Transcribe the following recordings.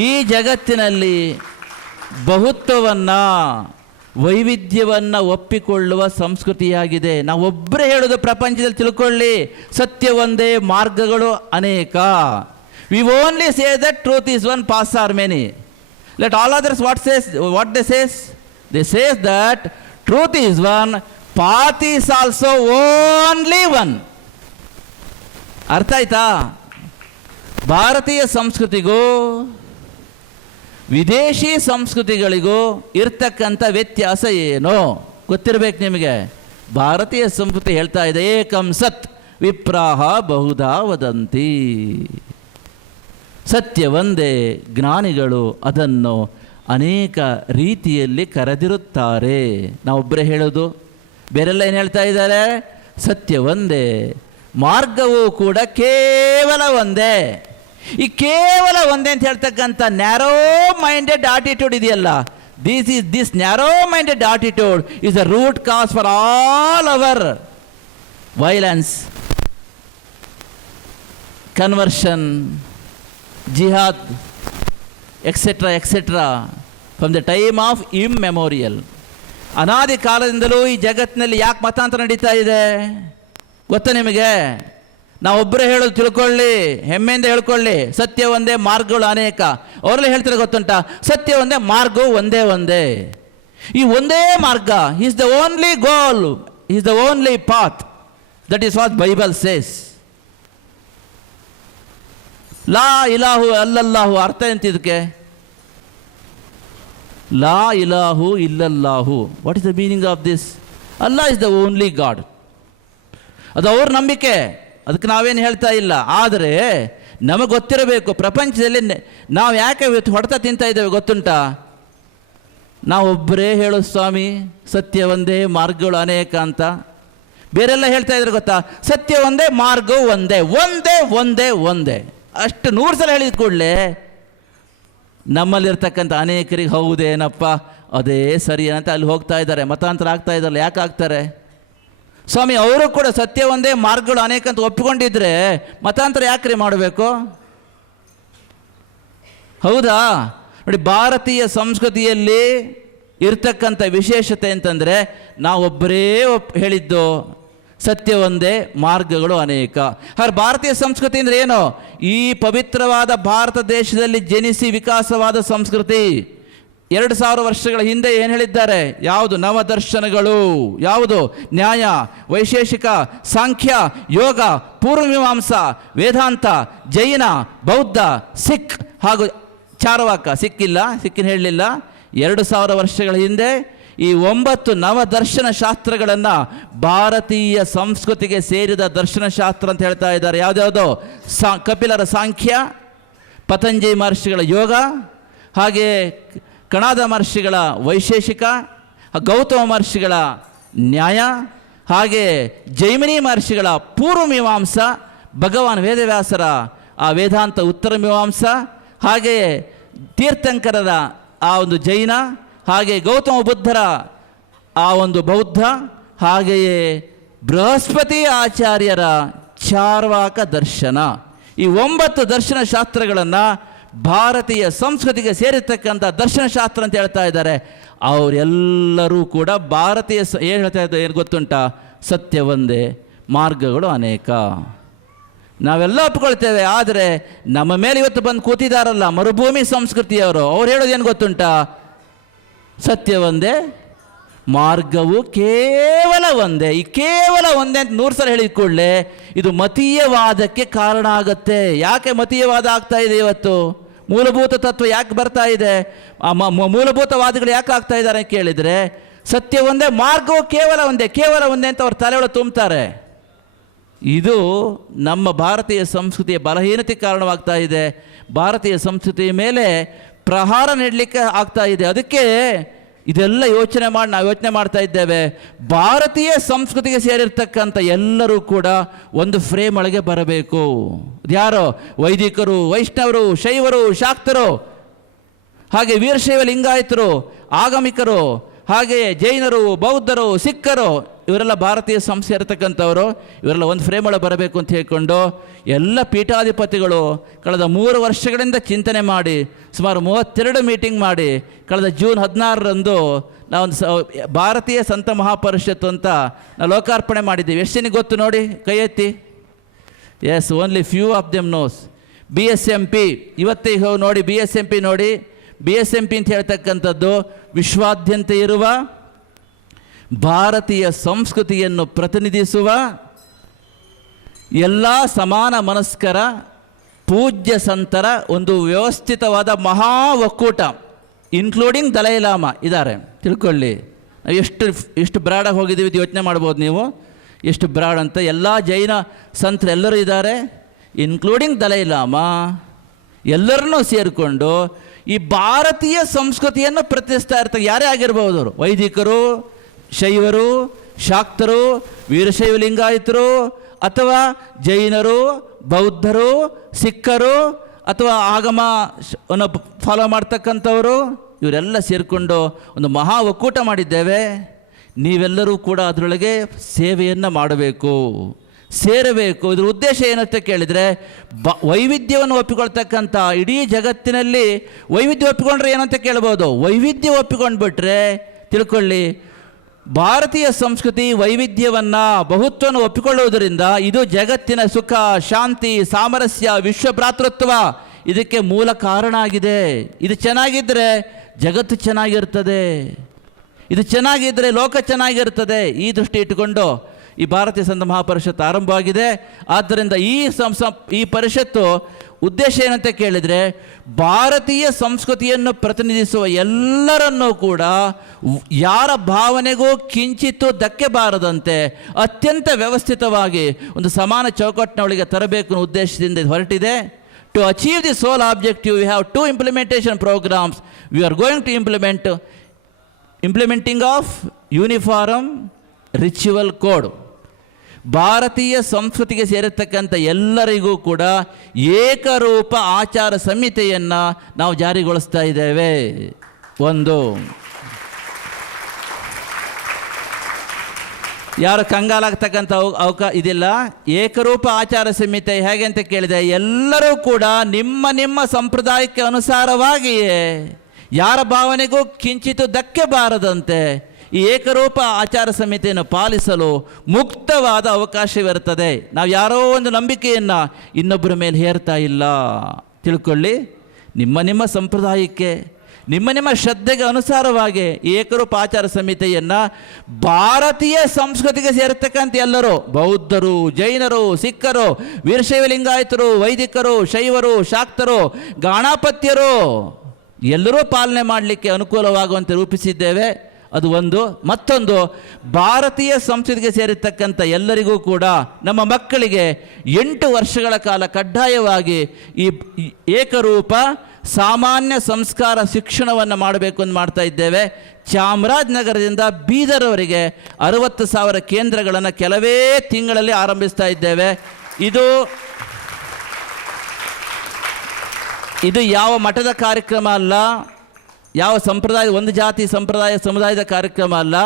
ಈ ಜಗತ್ತಿನಲ್ಲಿ ಬಹುತ್ವವನ್ನು, ವೈವಿಧ್ಯವನ್ನು ಒಪ್ಪಿಕೊಳ್ಳುವ ಸಂಸ್ಕೃತಿಯಾಗಿದೆ. ನಾವೊಬ್ಬರೇ ಹೇಳೋದು ಪ್ರಪಂಚದಲ್ಲಿ ತಿಳ್ಕೊಳ್ಳಿ, ಸತ್ಯ ಒಂದೇ, ಮಾರ್ಗಗಳು ಅನೇಕ. We only say that truth is one, pass are many. Let all others what they says? They says that truth is one, path is also only one. ಅರ್ಥ ಆಯ್ತಾ? ಭಾರತೀಯ ಸಂಸ್ಕೃತಿಗೂ ವಿದೇಶಿ ಸಂಸ್ಕೃತಿಗಳಿಗೂ ಇರ್ತಕ್ಕಂಥ ವ್ಯತ್ಯಾಸ ಏನು ಗೊತ್ತಿರಬೇಕು ನಿಮಗೆ. ಭಾರತೀಯ ಸಂಸ್ಕೃತಿ ಹೇಳ್ತಾ ಇದೆ, ಏಕಂ ಸತ್ ವಿಪ್ರಾಹ ಬಹುಧಾ ವದಂತಿ. ಸತ್ಯ ಒಂದೇ, ಜ್ಞಾನಿಗಳು ಅದನ್ನು ಅನೇಕ ರೀತಿಯಲ್ಲಿ ಕರೆದಿರುತ್ತಾರೆ. ನಾವೊಬ್ಬರೇ ಹೇಳೋದು, ಬೇರೆಲ್ಲ ಏನು ಹೇಳ್ತಾ ಇದ್ದಾರೆ? ಸತ್ಯ ಒಂದೇ, ಮಾರ್ಗವೂ ಕೂಡ ಕೇವಲ ಒಂದೇ. ಈ ಕೇವಲ ಒಂದೇ ಅಂತ ಹೇಳ್ತಕ್ಕಂಥ ನ್ಯಾರೋ ಮೈಂಡೆಡ್ ಆಟಿಟ್ಯೂಡ್ ಇದೆಯಲ್ಲ, this narrow minded attitude is the root cause for all our violence, conversion, ಜಿಹಾದ್, etcetera etcetera, from the time of immemorial. ಅನಾದಿ ಕಾಲದಿಂದಲೂ ಈ ಜಗತ್ತಿನಲ್ಲಿ ಯಾಕೆ ಮತಾಂತರ ನಡೀತಾ ಇದೆ ಗೊತ್ತಾ ನಿಮಗೆ? ನಾವೊಬ್ಬರೇ ಹೇಳೋದು ತಿಳ್ಕೊಳ್ಳಿ, ಹೆಮ್ಮೆಯಿಂದ ಹೇಳ್ಕೊಳ್ಳಿ, ಸತ್ಯ ಒಂದೇ, ಮಾರ್ಗಗಳು ಅನೇಕ. ಅವರೆಲ್ಲ ಹೇಳ್ತಾರೆ ಗೊತ್ತುಂಟಾ, ಸತ್ಯ ಒಂದೇ, ಮಾರ್ಗವು ಒಂದೇ ಒಂದೇ. ಈ ಒಂದೇ ಮಾರ್ಗ is the only goal, is the only path. That is what Bible says. ಲಾ ಇಲಾಹು ಅಲ್ಲಲ್ಲಾಹು ಅರ್ಥ ಎಂತ ಇದಕ್ಕೆ? ಲಾ ಇಲಾಹು ಇಲ್ಲಲ್ಲಾಹು, what is the meaning of this? Allah is the only God. ಅದು ಅವ್ರ ನಂಬಿಕೆ, ಅದಕ್ಕೆ ನಾವೇನು ಹೇಳ್ತಾ ಇಲ್ಲ. ಆದರೆ ನಮಗೆ ಗೊತ್ತಿರಬೇಕು, ಪ್ರಪಂಚದಲ್ಲಿ ನಾವು ಯಾಕೆ ಹೊಡೆತ ತಿಂತಾ ಇದ್ದೇವೆ ಗೊತ್ತುಂಟಾ? ನಾವೊಬ್ಬರೇ ಹೇಳೋ ಸ್ವಾಮಿ ಸತ್ಯ ಒಂದೇ, ಮಾರ್ಗಗಳು ಅನೇಕ ಅಂತ. ಬೇರೆಲ್ಲ ಹೇಳ್ತಾ ಇದ್ರೆ ಗೊತ್ತಾ, ಸತ್ಯ ಒಂದೇ, ಮಾರ್ಗವು ಒಂದೇ, ಒಂದೇ ಒಂದೇ ಒಂದೇ. ಅಷ್ಟು 100 ಸಲ ಹೇಳಿದ ಕೂಡಲೇ ನಮ್ಮಲ್ಲಿರ್ತಕ್ಕಂಥ ಅನೇಕರಿಗೆ ಹೌದೇನಪ್ಪ ಅದೇ ಸರಿ ಅಂತ ಅಲ್ಲಿ ಹೋಗ್ತಾ ಇದ್ದಾರೆ, ಮತಾಂತರ ಆಗ್ತಾ ಇದ್ದಾರಲ್ಲ. ಯಾಕೆ ಆಗ್ತಾರೆ ಸ್ವಾಮಿ? ಅವರು ಕೂಡ ಸತ್ಯ ಒಂದೇ, ಮಾರ್ಗಗಳು ಅನೇಕ ಅಂತ ಒಪ್ಪಿಕೊಂಡಿದ್ರೆ ಮತಾಂತರ ಯಾಕ್ರಿ ಮಾಡಬೇಕು? ಹೌದಾ? ನೋಡಿ, ಭಾರತೀಯ ಸಂಸ್ಕೃತಿಯಲ್ಲಿ ಇರ್ತಕ್ಕಂಥ ವಿಶೇಷತೆ ಅಂತಂದರೆ ನಾವೊಬ್ಬರೇ ಹೇಳಿದ್ದು ಸತ್ಯ ಒಂದೇ, ಮಾರ್ಗಗಳು ಅನೇಕ. ಹಾಗೆ ಭಾರತೀಯ ಸಂಸ್ಕೃತಿ ಅಂದರೆ ಏನು? ಈ ಪವಿತ್ರವಾದ ಭಾರತ ದೇಶದಲ್ಲಿ ಜನಿಸಿ ವಿಕಾಸವಾದ ಸಂಸ್ಕೃತಿ. 2000 ವರ್ಷಗಳ ಹಿಂದೆ ಏನು ಹೇಳಿದ್ದಾರೆ? ಯಾವುದು? ನವದರ್ಶನಗಳು. ಯಾವುದು? ನ್ಯಾಯ, ವೈಶೇಷಿಕ, ಸಾಂಖ್ಯ, ಯೋಗ, ಪೂರ್ವಮೀಮಾಂಸಾ, ವೇದಾಂತ, ಜೈನ, ಬೌದ್ಧ, ಸಿಖ್ ಹಾಗೂ ಚಾರ್ವಾಕ. ಸಿಕ್ಕಿಲ್ಲ, ಸಿಕ್ಕಿನ ಹೇಳಲಿಲ್ಲ. 2000 ವರ್ಷಗಳ ಹಿಂದೆ ಈ 9 ನವದರ್ಶನ ಶಾಸ್ತ್ರಗಳನ್ನು ಭಾರತೀಯ ಸಂಸ್ಕೃತಿಗೆ ಸೇರಿದ ದರ್ಶನಶಾಸ್ತ್ರ ಅಂತ ಹೇಳ್ತಾ ಇದ್ದಾರೆ. ಯಾವುದ್ಯಾವುದು? ಕಪಿಲರ ಸಾಂಖ್ಯ, ಪತಂಜಲಿ ಮಹರ್ಷಿಗಳ ಯೋಗ, ಹಾಗೆ ಕಣಾದ ಮಹರ್ಷಿಗಳ ವೈಶೇಷಿಕ, ಗೌತಮ ಮಹರ್ಷಿಗಳ ನ್ಯಾಯ, ಹಾಗೆ ಜೈಮಿನಿ ಮಹರ್ಷಿಗಳ ಪೂರ್ವಮೀಮಾಂಸಾ, ಭಗವಾನ್ ವೇದವ್ಯಾಸರ ಆ ವೇದಾಂತ ಉತ್ತರ ಮೀಮಾಂಸಾ, ಹಾಗೆಯೇ ತೀರ್ಥಂಕರರ ಆ ಒಂದು ಜೈನ, ಹಾಗೆ ಗೌತಮ ಬುದ್ಧರ ಆ ಒಂದು ಬೌದ್ಧ, ಹಾಗೆಯೇ ಬೃಹಸ್ಪತಿ ಆಚಾರ್ಯರ ಚಾರ್ವಾಕ ದರ್ಶನ. ಈ 9 ದರ್ಶನ ಶಾಸ್ತ್ರಗಳನ್ನು ಭಾರತೀಯ ಸಂಸ್ಕೃತಿಗೆ ಸೇರಿರ್ತಕ್ಕಂಥ ದರ್ಶನಶಾಸ್ತ್ರ ಅಂತ ಹೇಳ್ತಾ ಇದ್ದಾರೆ. ಅವರೆಲ್ಲರೂ ಕೂಡ ಭಾರತೀಯ ಏನು ಹೇಳ್ತಾ ಇದ್ದಾರೆ ಏನು ಗೊತ್ತುಂಟಾ? ಸತ್ಯ ಒಂದೇ, ಮಾರ್ಗಗಳು ಅನೇಕ. ನಾವೆಲ್ಲ ಒಪ್ಕೊಳ್ತೇವೆ. ಆದರೆ ನಮ್ಮ ಮೇಲೆ ಇವತ್ತು ಬಂದು ಕೂತಿದ್ದಾರಲ್ಲ ಮರುಭೂಮಿ ಸಂಸ್ಕೃತಿಯವರು, ಅವ್ರು ಹೇಳೋದೇನು ಗೊತ್ತುಂಟಾ? ಸತ್ಯ ಒಂದೇ, ಮಾರ್ಗವು ಕೇವಲ ಒಂದೇ. ಈ ಕೇವಲ ಒಂದೇ ಅಂತ 100 ಸಲ ಹೇಳಿದ ಕೂಡಲೇ ಇದು ಮತೀಯವಾದಕ್ಕೆ ಕಾರಣ ಆಗುತ್ತೆ. ಯಾಕೆ ಮತೀಯವಾದ ಆಗ್ತಾ ಇದೆ ಇವತ್ತು? ಮೂಲಭೂತ ತತ್ವ ಯಾಕೆ ಬರ್ತಾ ಇದೆ? ಮೂಲಭೂತವಾದಿಗಳು ಯಾಕೆ ಆಗ್ತಾ ಇದ್ದಾರೆ ಅಂತ ಕೇಳಿದರೆ, ಸತ್ಯ ಒಂದೇ, ಮಾರ್ಗವು ಕೇವಲ ಒಂದೇ, ಕೇವಲ ಒಂದೇ ಅಂತ ಅವ್ರ ತಲೆಯೊಳಗೆ ತುಂಬ್ತಾರೆ. ಇದು ನಮ್ಮ ಭಾರತೀಯ ಸಂಸ್ಕೃತಿಯ ಬಲಹೀನತೆ ಕಾರಣವಾಗ್ತಾ ಇದೆ. ಭಾರತೀಯ ಸಂಸ್ಕೃತಿಯ ಮೇಲೆ ಪ್ರಹಾರ ನೀಡಲಿಕ್ಕೆ ಆಗ್ತಾ ಇದೆ. ಅದಕ್ಕೆ ಇದೆಲ್ಲ ನಾವು ಯೋಚನೆ ಮಾಡ್ತಾ ಇದ್ದೇವೆ. ಭಾರತೀಯ ಸಂಸ್ಕೃತಿಗೆ ಸೇರಿರ್ತಕ್ಕಂಥ ಎಲ್ಲರೂ ಕೂಡ ಒಂದು ಫ್ರೇಮ್ ಒಳಗೆ ಬರಬೇಕು. ಯಾರೋ? ವೈದಿಕರು, ವೈಷ್ಣವರು, ಶೈವರು, ಶಾಕ್ತರು, ಹಾಗೆ ವೀರಶೈವ ಲಿಂಗಾಯತರು, ಆಗಮಿಕರು, ಹಾಗೆಯೇ ಜೈನರು, ಬೌದ್ಧರು, ಸಿಖ್ಖರು, ಇವರೆಲ್ಲ ಭಾರತೀಯ ಸಂಸ್ಥೆ ಇರತಕ್ಕಂಥವರು. ಇವರೆಲ್ಲ ಒಂದು ಫ್ರೇಮ್ ಒಳಗೆ ಬರಬೇಕು ಅಂತ ಹೇಳ್ಕೊಂಡು ಎಲ್ಲ ಪೀಠಾಧಿಪತಿಗಳು ಕಳೆದ 3 ವರ್ಷಗಳಿಂದ ಚಿಂತನೆ ಮಾಡಿ ಸುಮಾರು 32 ಮೀಟಿಂಗ್ ಮಾಡಿ ಕಳೆದ ಜೂನ್ 16ರಂದು ನಾವೊಂದು ಭಾರತೀಯ ಸಂತ ಮಹಾಪರಿಷತ್ತು ಅಂತ ನಾವು ಲೋಕಾರ್ಪಣೆ ಮಾಡಿದ್ದೀವಿ. ಎಷ್ಟು ಜನಕ್ಕೆ ಗೊತ್ತು ನೋಡಿ, ಕೈ ಎತ್ತಿ. Yes, only few of them knows. BSMP ಇವತ್ತಿಗೆ ಹೋಗಿ ನೋಡಿ, BSMP ನೋಡಿ. BSMP ಅಂತ ಹೇಳ್ತಕ್ಕಂಥದ್ದು ವಿಶ್ವಾದ್ಯಂತ ಇರುವ ಭಾರತೀಯ ಸಂಸ್ಕೃತಿಯನ್ನು ಪ್ರತಿನಿಧಿಸುವ ಎಲ್ಲ ಸಮಾನ ಮನಸ್ಕರ ಪೂಜ್ಯ ಸಂತರ ಒಂದು ವ್ಯವಸ್ಥಿತವಾದ ಮಹಾ ಒಕ್ಕೂಟ, ಇನ್ಕ್ಲೂಡಿಂಗ್ ದಲೈಲಾಮ ಇದ್ದಾರೆ. ತಿಳ್ಕೊಳ್ಳಿ, ನಾವು ಎಷ್ಟು ಬ್ರಾಡಾಗಿ ಹೋಗಿದ್ದೀವಿ ಇದು ಯೋಚನೆ ಮಾಡ್ಬೋದು ನೀವು, ಎಷ್ಟು ಬ್ರಾಡ್ ಅಂತ. ಎಲ್ಲ ಜೈನ ಸಂತರು ಎಲ್ಲರೂ ಇದ್ದಾರೆ, ಇನ್ಕ್ಲೂಡಿಂಗ್ ದಲೈಲಾಮ. ಎಲ್ಲರನ್ನೂ ಸೇರಿಕೊಂಡು ಈ ಭಾರತೀಯ ಸಂಸ್ಕೃತಿಯನ್ನು ಪ್ರತಿನಿಧಿಸ್ತಾ ಇರ್ತಾರೆ. ಯಾರೇ ಆಗಿರ್ಬೋದು ಅವರು, ವೈದಿಕರು, ಶೈವರು, ಶಾಕ್ತರು, ವೀರಶೈವ ಲಿಂಗಾಯತರು, ಅಥವಾ ಜೈನರು, ಬೌದ್ಧರು, ಸಿಖ್ಖರು, ಅಥವಾ ಆಗಮವನ್ನು ಫಾಲೋ ಮಾಡ್ತಕ್ಕಂಥವರು, ಇವರೆಲ್ಲ ಸೇರಿಕೊಂಡು ಒಂದು ಮಹಾ ಒಕ್ಕೂಟ ಮಾಡಿದ್ದೇವೆ. ನೀವೆಲ್ಲರೂ ಕೂಡ ಅದರೊಳಗೆ ಸೇವೆಯನ್ನು ಮಾಡಬೇಕು, ಸೇರಬೇಕು. ಇದ್ರ ಉದ್ದೇಶ ಏನಂತ ಕೇಳಿದರೆ, ವೈವಿಧ್ಯವನ್ನು ಒಪ್ಪಿಕೊಳ್ತಕ್ಕಂಥ ಇಡೀ ಜಗತ್ತಿನಲ್ಲಿ ವೈವಿಧ್ಯ ಒಪ್ಪಿಕೊಂಡ್ರೆ ಏನಂತ ಕೇಳ್ಬೋದು. ವೈವಿಧ್ಯ ಒಪ್ಪಿಕೊಂಡ್ಬಿಟ್ರೆ ತಿಳ್ಕೊಳ್ಳಿ, ಭಾರತೀಯ ಸಂಸ್ಕೃತಿ ವೈವಿಧ್ಯವನ್ನು, ಬಹುತ್ವವನ್ನು ಒಪ್ಪಿಕೊಳ್ಳುವುದರಿಂದ ಇದು ಜಗತ್ತಿನ ಸುಖ, ಶಾಂತಿ, ಸಾಮರಸ್ಯ, ವಿಶ್ವ ಭ್ರಾತೃತ್ವ ಇದಕ್ಕೆ ಮೂಲ ಕಾರಣ ಆಗಿದೆ. ಇದು ಚೆನ್ನಾಗಿದ್ದರೆ ಜಗತ್ತು ಚೆನ್ನಾಗಿರ್ತದೆ, ಇದು ಚೆನ್ನಾಗಿದ್ದರೆ ಲೋಕ ಚೆನ್ನಾಗಿರ್ತದೆ. ಈ ದೃಷ್ಟಿ ಇಟ್ಟುಕೊಂಡು ಈ ಭಾರತೀಯ ಸಂತ ಮಹಾಪರಿಷತ್ತು ಆರಂಭವಾಗಿದೆ. ಆದ್ದರಿಂದ ಈ ಪರಿಷತ್ತು ಉದ್ದೇಶ ಏನಂತ ಕೇಳಿದರೆ, ಭಾರತೀಯ ಸಂಸ್ಕೃತಿಯನ್ನು ಪ್ರತಿನಿಧಿಸುವ ಎಲ್ಲರನ್ನೂ ಕೂಡ ಯಾರ ಭಾವನೆಗೂ ಕಿಂಚಿತ್ತೂ ಧಕ್ಕೆ ಬಾರದಂತೆ ಅತ್ಯಂತ ವ್ಯವಸ್ಥಿತವಾಗಿ ಒಂದು ಸಮಾನ ಚೌಕಟ್ಟಿನೊಳಗೆ ತರಬೇಕು ಅನ್ನೋ ಉದ್ದೇಶದಿಂದ ಇದು ಹೊರಟಿದೆ. To achieve this sole objective, we have 2 implementation programs. We are going to implementing of Uniform Ritual Code. ಭಾರತೀಯ ಸಂಸ್ಕೃತಿಗೆ ಸೇರಿರ್ತಕ್ಕಂಥ ಎಲ್ಲರಿಗೂ ಕೂಡ ಏಕರೂಪ ಆಚಾರ ಸಂಹಿತೆಯನ್ನು ನಾವು ಜಾರಿಗೊಳಿಸ್ತಾ ಇದ್ದೇವೆ. ಒಂದು, ಯಾರು ಕಂಗಾಲಾಗ್ತಕ್ಕಂಥ ಇದಿಲ್ಲ. ಏಕರೂಪ ಆಚಾರ ಸಂಹಿತೆ ಹೇಗೆ ಅಂತ ಕೇಳಿದೆ, ಎಲ್ಲರೂ ಕೂಡ ನಿಮ್ಮ ನಿಮ್ಮ ಸಂಪ್ರದಾಯಕ್ಕೆ ಅನುಸಾರವಾಗಿಯೇ ಯಾರ ಭಾವನೆಗೂ ಕಿಂಚಿತು ಧಕ್ಕೆ ಬಾರದಂತೆ ಈ ಏಕರೂಪ ಆಚಾರ ಸಂಹಿತೆಯನ್ನು ಪಾಲಿಸಲು ಮುಕ್ತವಾದ ಅವಕಾಶವಿರುತ್ತದೆ. ನಾವು ಯಾರೋ ಒಂದು ನಂಬಿಕೆಯನ್ನು ಇನ್ನೊಬ್ಬರ ಮೇಲೆ ಹೇರ್ತಾ ಇಲ್ಲ. ತಿಳ್ಕೊಳ್ಳಿ, ನಿಮ್ಮ ನಿಮ್ಮ ಸಂಪ್ರದಾಯಕ್ಕೆ, ನಿಮ್ಮ ನಿಮ್ಮ ಶ್ರದ್ಧೆಗೆ ಅನುಸಾರವಾಗಿ ಏಕರೂಪ ಆಚಾರ ಸಂಹಿತೆಯನ್ನು ಭಾರತೀಯ ಸಂಸ್ಕೃತಿಗೆ ಸೇರತಕ್ಕಂಥ ಎಲ್ಲರೂ, ಬೌದ್ಧರು, ಜೈನರು, ಸಿಖ್ಖರು, ವೀರಶೈವ ಲಿಂಗಾಯತರು, ವೈದಿಕರು, ಶೈವರು, ಶಾಕ್ತರು, ಗಾಣಾಪತ್ಯರು ಎಲ್ಲರೂ ಪಾಲನೆ ಮಾಡಲಿಕ್ಕೆ ಅನುಕೂಲವಾಗುವಂತೆ ರೂಪಿಸಿದ್ದೇವೆ. ಅದು ಒಂದು. ಮತ್ತೊಂದು, ಭಾರತೀಯ ಸಂಸ್ಕೃತಿಗೆ ಸೇರಿರ್ತಕ್ಕಂಥ ಎಲ್ಲರಿಗೂ ಕೂಡ ನಮ್ಮ ಮಕ್ಕಳಿಗೆ 8 ವರ್ಷಗಳ ಕಾಲ ಕಡ್ಡಾಯವಾಗಿ ಈ ಏಕರೂಪ ಸಾಮಾನ್ಯ ಸಂಸ್ಕಾರ ಶಿಕ್ಷಣವನ್ನು ಮಾಡಬೇಕು ಅಂತ ಮಾಡ್ತಾ ಇದ್ದೇವೆ. ಚಾಮರಾಜನಗರದಿಂದ ಬೀದರ್ವರೆಗೆ 60,000 ಕೇಂದ್ರಗಳನ್ನು ಕೆಲವೇ ತಿಂಗಳಲ್ಲಿ ಆರಂಭಿಸ್ತಾ ಇದ್ದೇವೆ. ಇದು ಯಾವ ಮಠದ ಕಾರ್ಯಕ್ರಮ ಅಲ್ಲ, ಯಾವ ಸಂಪ್ರದಾಯ, ಒಂದು ಜಾತಿ ಸಂಪ್ರದಾಯ ಸಮುದಾಯದ ಕಾರ್ಯಕ್ರಮ ಅಲ್ಲ.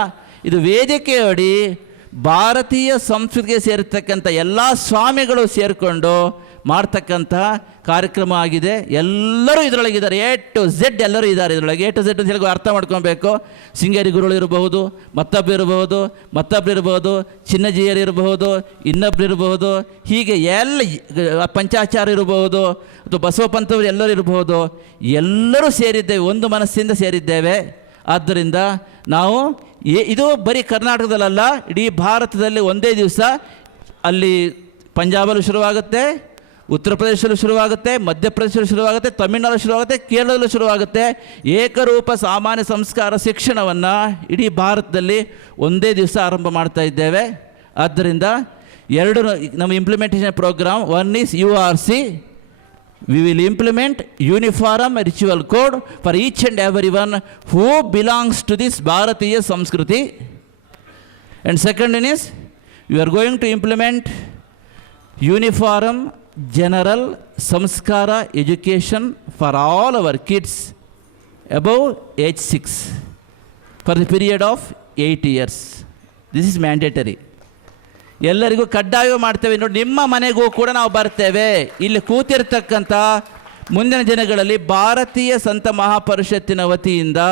ಇದು ವೇದಿಕೆಯಡಿ ಭಾರತೀಯ ಸಂಸ್ಕೃತಿಗೆ ಸೇರಿರ್ತಕ್ಕಂಥ ಎಲ್ಲ ಸ್ವಾಮಿಗಳು ಸೇರಿಕೊಂಡು ಮಾಡ್ತಕ್ಕಂಥ ಕಾರ್ಯಕ್ರಮ ಆಗಿದೆ. ಎಲ್ಲರೂ ಇದರೊಳಗಿದ್ದಾರೆ, A to Z ಎಲ್ಲರೂ ಇದ್ದಾರೆ ಇದರೊಳಗೆ. A to Z ಅಂತ ಹೇಳಿ ಅರ್ಥ ಮಾಡ್ಕೊಬೇಕು. ಶೃಂಗೇರಿ ಗುರುಗಳು ಇರಬಹುದು, ಮತ್ತೊಬ್ಬರು ಇರಬಹುದು, ಚಿನ್ನಜಿಯರು ಇರಬಹುದು, ಇನ್ನೊಬ್ಬರು ಇರಬಹುದು, ಹೀಗೆ ಎಲ್ಲ ಪಂಚಾಚಾರ ಇರಬಹುದು, ಅಥವಾ ಬಸವ ಪಂಥವರು ಎಲ್ಲರೂ ಇರಬಹುದು. ಎಲ್ಲರೂ ಸೇರಿದ್ದೇವೆ, ಒಂದು ಮನಸ್ಸಿಂದ ಸೇರಿದ್ದೇವೆ. ಆದ್ದರಿಂದ ನಾವು ಇದು ಬರೀ ಕರ್ನಾಟಕದಲ್ಲ, ಇಡೀ ಭಾರತದಲ್ಲಿ ಒಂದೇ ದಿವಸ ಅಲ್ಲಿ ಪಂಜಾಬಲ್ಲೂ ಶುರುವಾಗುತ್ತೆ, ಉತ್ತರ ಪ್ರದೇಶದಲ್ಲೂ ಶುರುವಾಗುತ್ತೆ, ಮಧ್ಯಪ್ರದೇಶದಲ್ಲೂ ಶುರುವಾಗುತ್ತೆ, ತಮಿಳುನಾಡು ಶುರುವಾಗುತ್ತೆ, ಕೇರಳದಲ್ಲೂ ಶುರುವಾಗುತ್ತೆ. ಏಕರೂಪ ಸಾಮಾನ್ಯ ಸಂಸ್ಕಾರ ಶಿಕ್ಷಣವನ್ನು ಇಡೀ ಭಾರತದಲ್ಲಿ ಒಂದೇ ದಿವಸ ಆರಂಭ ಮಾಡ್ತಾ ಇದ್ದೇವೆ. ಆದ್ದರಿಂದ ನಮ್ಮ implementation program, 1 is URC. We will implement Uniform Ritual Code for each and everyone who belongs to this Bharatiya Samskriti. And second one is, we are going to implement Uniform General Samskara Education for all our kids above age 6 for the period of 8 years. This is mandatory. ಎಲ್ಲರಿಗೂ ಕಡ್ಡಾಯ ಮಾಡ್ತೇವೆ. ನೋಡಿ, ನಿಮ್ಮ ಮನೆಗೂ ಕೂಡ ನಾವು ಬರ್ತೇವೆ. ಇಲ್ಲಿ ಕೂತಿರ್ತಕ್ಕಂಥ ಮುಂದಿನ ದಿನಗಳಲ್ಲಿ ಭಾರತೀಯ ಸಂತ ಮಹಾಪರಿಷತ್ತಿನ ವತಿಯಿಂದ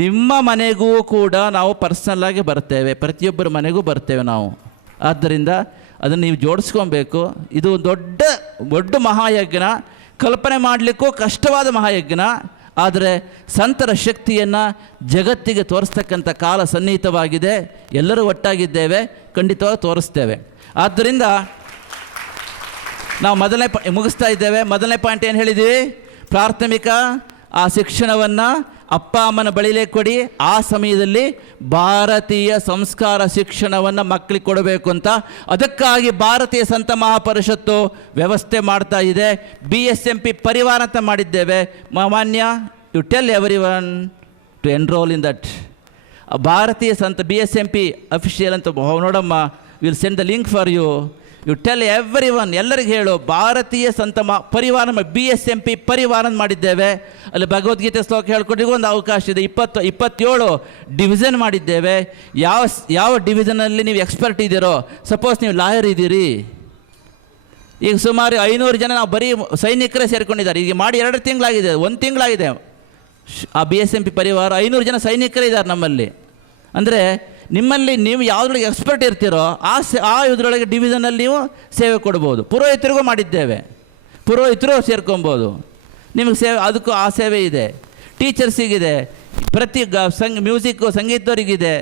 ನಿಮ್ಮ ಮನೆಗೂ ಕೂಡ ನಾವು ಪರ್ಸನಲ್ ಆಗಿ ಬರ್ತೇವೆ, ಪ್ರತಿಯೊಬ್ಬರ ಮನೆಗೂ ಬರ್ತೇವೆ ನಾವು. ಆದ್ದರಿಂದ ಅದನ್ನು ನೀವು ಜೋಡಿಸ್ಕೊಬೇಕು. ಇದು ದೊಡ್ಡ ಮಹಾಯಜ್ಞ, ಕಲ್ಪನೆ ಮಾಡಲಿಕ್ಕೂ ಕಷ್ಟವಾದ ಮಹಾಯಜ್ಞ. ಆದರೆ ಸಂತರ ಶಕ್ತಿಯನ್ನು ಜಗತ್ತಿಗೆ ತೋರಿಸ್ತಕ್ಕಂಥ ಕಾಲ ಸನ್ನಿಹಿತವಾಗಿದೆ. ಎಲ್ಲರೂ ಒಟ್ಟಾಗಿದ್ದೇವೆ, ಖಂಡಿತವಾಗಿ ತೋರಿಸ್ತೇವೆ. ಆದ್ದರಿಂದ ನಾವು ಮುಗಿಸ್ತಾ ಇದ್ದೇವೆ. ಮೊದಲನೇ ಪಾಯಿಂಟ್ ಏನು ಹೇಳಿದ್ದೀವಿ? ಪ್ರಾಥಮಿಕ ಆ ಶಿಕ್ಷಣವನ್ನು ಅಪ್ಪ ಅಮ್ಮನ ಬಳಿಲೇ ಕೊಡಿ. ಆ ಸಮಯದಲ್ಲಿ ಭಾರತೀಯ ಸಂಸ್ಕಾರ ಶಿಕ್ಷಣವನ್ನು ಮಕ್ಕಳಿಗೆ ಕೊಡಬೇಕು ಅಂತ ಅದಕ್ಕಾಗಿ ಭಾರತೀಯ ಸಂತ ಮಹಾಪರಿಷತ್ತು ವ್ಯವಸ್ಥೆ ಮಾಡ್ತಾ ಇದೆ. BSMP ಪರಿವಾರ ಅಂತ ಮಾಡಿದ್ದೇವೆ. ಮಾನ್ಯ, you tell everyone to enrol in that. Bharatiya Sant BSMP official ಅಂತ ನೋಡಮ್ಮ, will send the link for you. You tell everyone, ಎಲ್ಲರಿಗೆ ಹೇಳು, ಭಾರತೀಯ ಸಂತ ಪರಿವಾರ BSMP ಪರಿವಾರ ಮಾಡಿದ್ದೇವೆ. ಅಲ್ಲಿ ಭಗವದ್ಗೀತೆ ಶ್ಲೋಕ ಹೇಳ್ಕೊಟ್ಟಿಗೂ ಒಂದು ಅವಕಾಶ ಇದೆ. 27 ಡಿವಿಷನ್ ಮಾಡಿದ್ದೇವೆ. ಯಾವ ಡಿವಿಷನಲ್ಲಿ ನೀವು ಎಕ್ಸ್ಪರ್ಟ್ ಇದ್ದೀರೋ, ಸಪೋಸ್ ನೀವು ಲಾಯರ್ ಇದ್ದೀರಿ, ಈಗ ಸುಮಾರು 500 ಜನ ನಾವು ಬರೀ ಸೈನಿಕರೇ ಸೇರ್ಕೊಂಡಿದ್ದಾರೆ. ಈಗ ಮಾಡಿ 2 ತಿಂಗಳಾಗಿದೆ, 1 ತಿಂಗಳಾಗಿದೆ. ಆ BSMP ಪರಿವಾರ 500 ಜನ ಸೈನಿಕರೇ ಇದ್ದಾರೆ ನಮ್ಮಲ್ಲಿ. ಅಂದರೆ ನಿಮ್ಮಲ್ಲಿ ನೀವು ಯಾವುದ್ರೊಳಗೆ ಎಕ್ಸ್ಪರ್ಟ್ ಇರ್ತೀರೋ ಆ ಇದರೊಳಗೆ ಡಿವಿಷನಲ್ಲಿ ನೀವು ಸೇವೆ ಕೊಡ್ಬೋದು. ಪುರೋಹಿತರಿಗೂ ಮಾಡಿದ್ದೇವೆ, ಪುರೋಹಿತರು ಸೇರ್ಕೊಬೋದು. ನಿಮಗೆ ಸೇವೆ, ಅದಕ್ಕೂ ಆ ಸೇವೆ ಇದೆ. ಟೀಚರ್ಸಿಗಿದೆ, ಪ್ರತಿ ಮ್ಯೂಸಿಕ್ಕು ಸಂಗೀತದವರಿಗಿದೆ.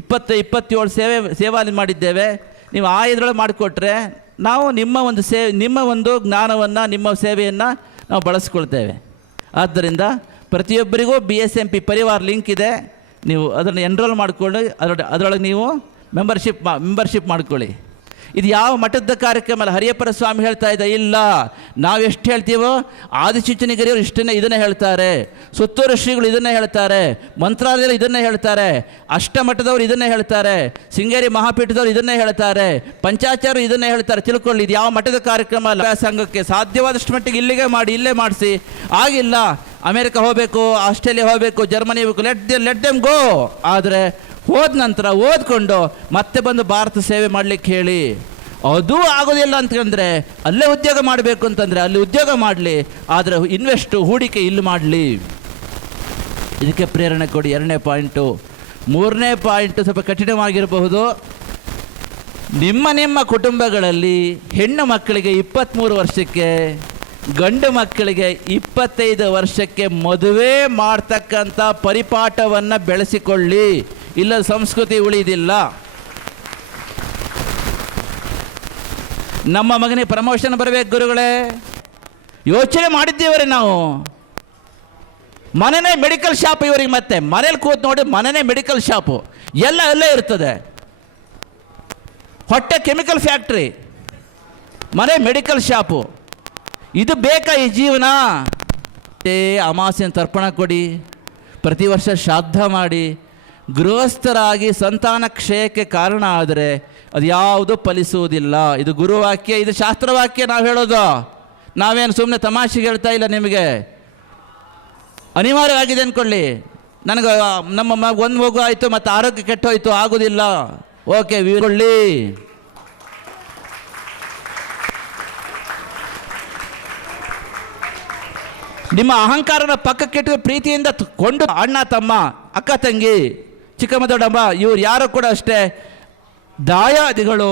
27 ಸೇವಾಲಿ ಮಾಡಿದ್ದೇವೆ. ನೀವು ಆ ಇದರೊಳಗೆ ಮಾಡಿಕೊಟ್ರೆ ನಾವು ನಿಮ್ಮ ಒಂದು ಜ್ಞಾನವನ್ನು, ನಿಮ್ಮ ಸೇವೆಯನ್ನು ನಾವು ಬಳಸ್ಕೊಳ್ತೇವೆ. ಆದ್ದರಿಂದ ಪ್ರತಿಯೊಬ್ಬರಿಗೂ BSMP ಪರಿವಾರ ಲಿಂಕ್ ಇದೆ. ನೀವು ಅದನ್ನು ಎನ್ರೋಲ್ ಮಾಡಿಕೊಳ್ಳಿ. ಅದರೊಳಗೆ ನೀವು ಮೆಂಬರ್ಶಿಪ್ ಮಾಡ್ಕೊಳ್ಳಿ. ಇದು ಯಾವ ಮಠದ ಕಾರ್ಯಕ್ರಮ ಅಲ್ಲ. ಹರಿಯಪ್ಪರ ಸ್ವಾಮಿ ಹೇಳ್ತಾ ಇದ್ದ, ಇಲ್ಲ, ನಾವು ಎಷ್ಟು ಹೇಳ್ತೀವೋ ಆದಿಚುಂಚನಗಿರಿಯವರು ಇದನ್ನೇ ಹೇಳ್ತಾರೆ, ಸುತ್ತೂರು ಶ್ರೀಗಳು ಇದನ್ನೇ ಹೇಳ್ತಾರೆ, ಮಂತ್ರಾಲಯರು ಇದನ್ನೇ ಹೇಳ್ತಾರೆ, ಅಷ್ಟಮಠದವರು ಇದನ್ನೇ ಹೇಳ್ತಾರೆ, ಶೃಂಗೇರಿ ಮಹಾಪೀಠದವರು ಇದನ್ನೇ ಹೇಳ್ತಾರೆ, ಪಂಚಾಚಾರ್ಯರು ಇದನ್ನೇ ಹೇಳ್ತಾರೆ. ತಿಳ್ಕೊಳ್ಳಿ, ಇದು ಯಾವ ಮಠದ ಕಾರ್ಯಕ್ರಮ ಅಲ್ಲ. ಸಂಘಕ್ಕೆ ಸಾಧ್ಯವಾದಷ್ಟು ಮಟ್ಟಿಗೆ ಇಲ್ಲೇ ಮಾಡಿಸಿ. ಆಗಿಲ್ಲ, ಅಮೇರಿಕಾ ಹೋಗಬೇಕು, ಆಸ್ಟ್ರೇಲಿಯಾ ಹೋಗಬೇಕು, ಜರ್ಮನಿ ಹೋಗಬೇಕು, ಲೆಟ್ ದೆಮ್ ಗೋ. ಆದರೆ ಹೋದ ನಂತರ ಓದ್ಕೊಂಡು ಮತ್ತೆ ಬಂದು ಭಾರತ ಸೇವೆ ಮಾಡಲಿಕ್ಕೆ ಹೇಳಿ. ಅದು ಆಗೋದಿಲ್ಲ ಅಂತಂದರೆ ಅಲ್ಲೇ ಉದ್ಯೋಗ ಮಾಡಬೇಕು ಅಂತಂದರೆ ಅಲ್ಲಿ ಉದ್ಯೋಗ ಮಾಡಲಿ. ಆದರೆ ಹೂಡಿಕೆ ಇಲ್ಲಿ ಮಾಡಲಿ. ಇದಕ್ಕೆ ಪ್ರೇರಣೆ ಕೊಡಿ. 2ನೇ ಪಾಯಿಂಟು. 3ನೇ ಪಾಯಿಂಟು ಸ್ವಲ್ಪ ಕಠಿಣವಾಗಿರಬಹುದು. ನಿಮ್ಮ ಕುಟುಂಬಗಳಲ್ಲಿ ಹೆಣ್ಣು ಮಕ್ಕಳಿಗೆ 23 ವರ್ಷಕ್ಕೆ, ಗಂಡು ಮಕ್ಕಳಿಗೆ 25 ವರ್ಷಕ್ಕೆ ಮದುವೆ ಮಾಡ್ತಕ್ಕಂಥ ಪರಿಪಾಠವನ್ನು ಬೆಳೆಸಿಕೊಳ್ಳಿ. ಇಲ್ಲ ಸಂಸ್ಕೃತಿ ಉಳಿದಿಲ್ಲ. ನಮ್ಮ ಮಗನಿಗೆ ಪ್ರಮೋಷನ್ ಬರಬೇಕು ಗುರುಗಳೇ, ಯೋಚನೆ ಮಾಡಿದ್ದೀವರಿ ನಾವು. ಮನೆಯೇ ಮೆಡಿಕಲ್ ಶಾಪ್ ಇವರಿಗೆ. ಮತ್ತೆ ಮನೇಲಿ ಕೂತ್ ನೋಡಿ, ಮನೆಯೇ ಮೆಡಿಕಲ್ ಶಾಪು, ಅಲ್ಲೇ ಇರ್ತದೆ. ಹೊಟ್ಟೆ ಕೆಮಿಕಲ್ ಫ್ಯಾಕ್ಟ್ರಿ, ಮನೆ ಮೆಡಿಕಲ್ ಶಾಪು. ಇದು ಬೇಕಾ ಈ ಜೀವನ? ಅಮಾವಾಸ್ಯೆನ ತರ್ಪಣ ಕೊಡಿ, ಪ್ರತಿ ವರ್ಷ ಶ್ರಾದ್ದ ಮಾಡಿ, ಗೃಹಸ್ಥರಾಗಿ ಸಂತಾನ ಕ್ಷಯಕ್ಕೆ ಕಾರಣ ಆದರೆ ಅದು ಯಾವುದು ಫಲಿಸುವುದಿಲ್ಲ. ಇದು ಗುರುವಾಕ್ಯ, ಇದು ಶಾಸ್ತ್ರವಾಕ್ಯ ನಾವು ಹೇಳೋದು. ನಾವೇನು ಸುಮ್ಮನೆ ತಮಾಷೆಗೆ ಹೇಳ್ತಾ ಇಲ್ಲ. ನಿಮಗೆ ಅನಿವಾರ್ಯವಾಗಿದೆ ಅಂದ್ಕೊಳ್ಳಿ. ನನಗೆ ನಮ್ಮ ಒಂದು ಮಗು ಆಯಿತು ಮತ್ತು ಆರೋಗ್ಯ ಕೆಟ್ಟೋಯ್ತು, ಆಗೋದಿಲ್ಲ, ಓಕೆ ವೀರೊಳ್ಳಿ. ನಿಮ್ಮ ಅಹಂಕಾರನ ಪಕ್ಕಕ್ಕಿಟ್ಟು ಪ್ರೀತಿಯಿಂದ ಕೊಂಡು ಅಣ್ಣ ತಮ್ಮ, ಅಕ್ಕ ತಂಗಿ, ಚಿಕ್ಕಮ್ಮ ದೊಡ್ಡಮ್ಮ ಇವ್ರು ಯಾರು ಕೂಡ ಅಷ್ಟೇ ದಾಯಾದಿಗಳು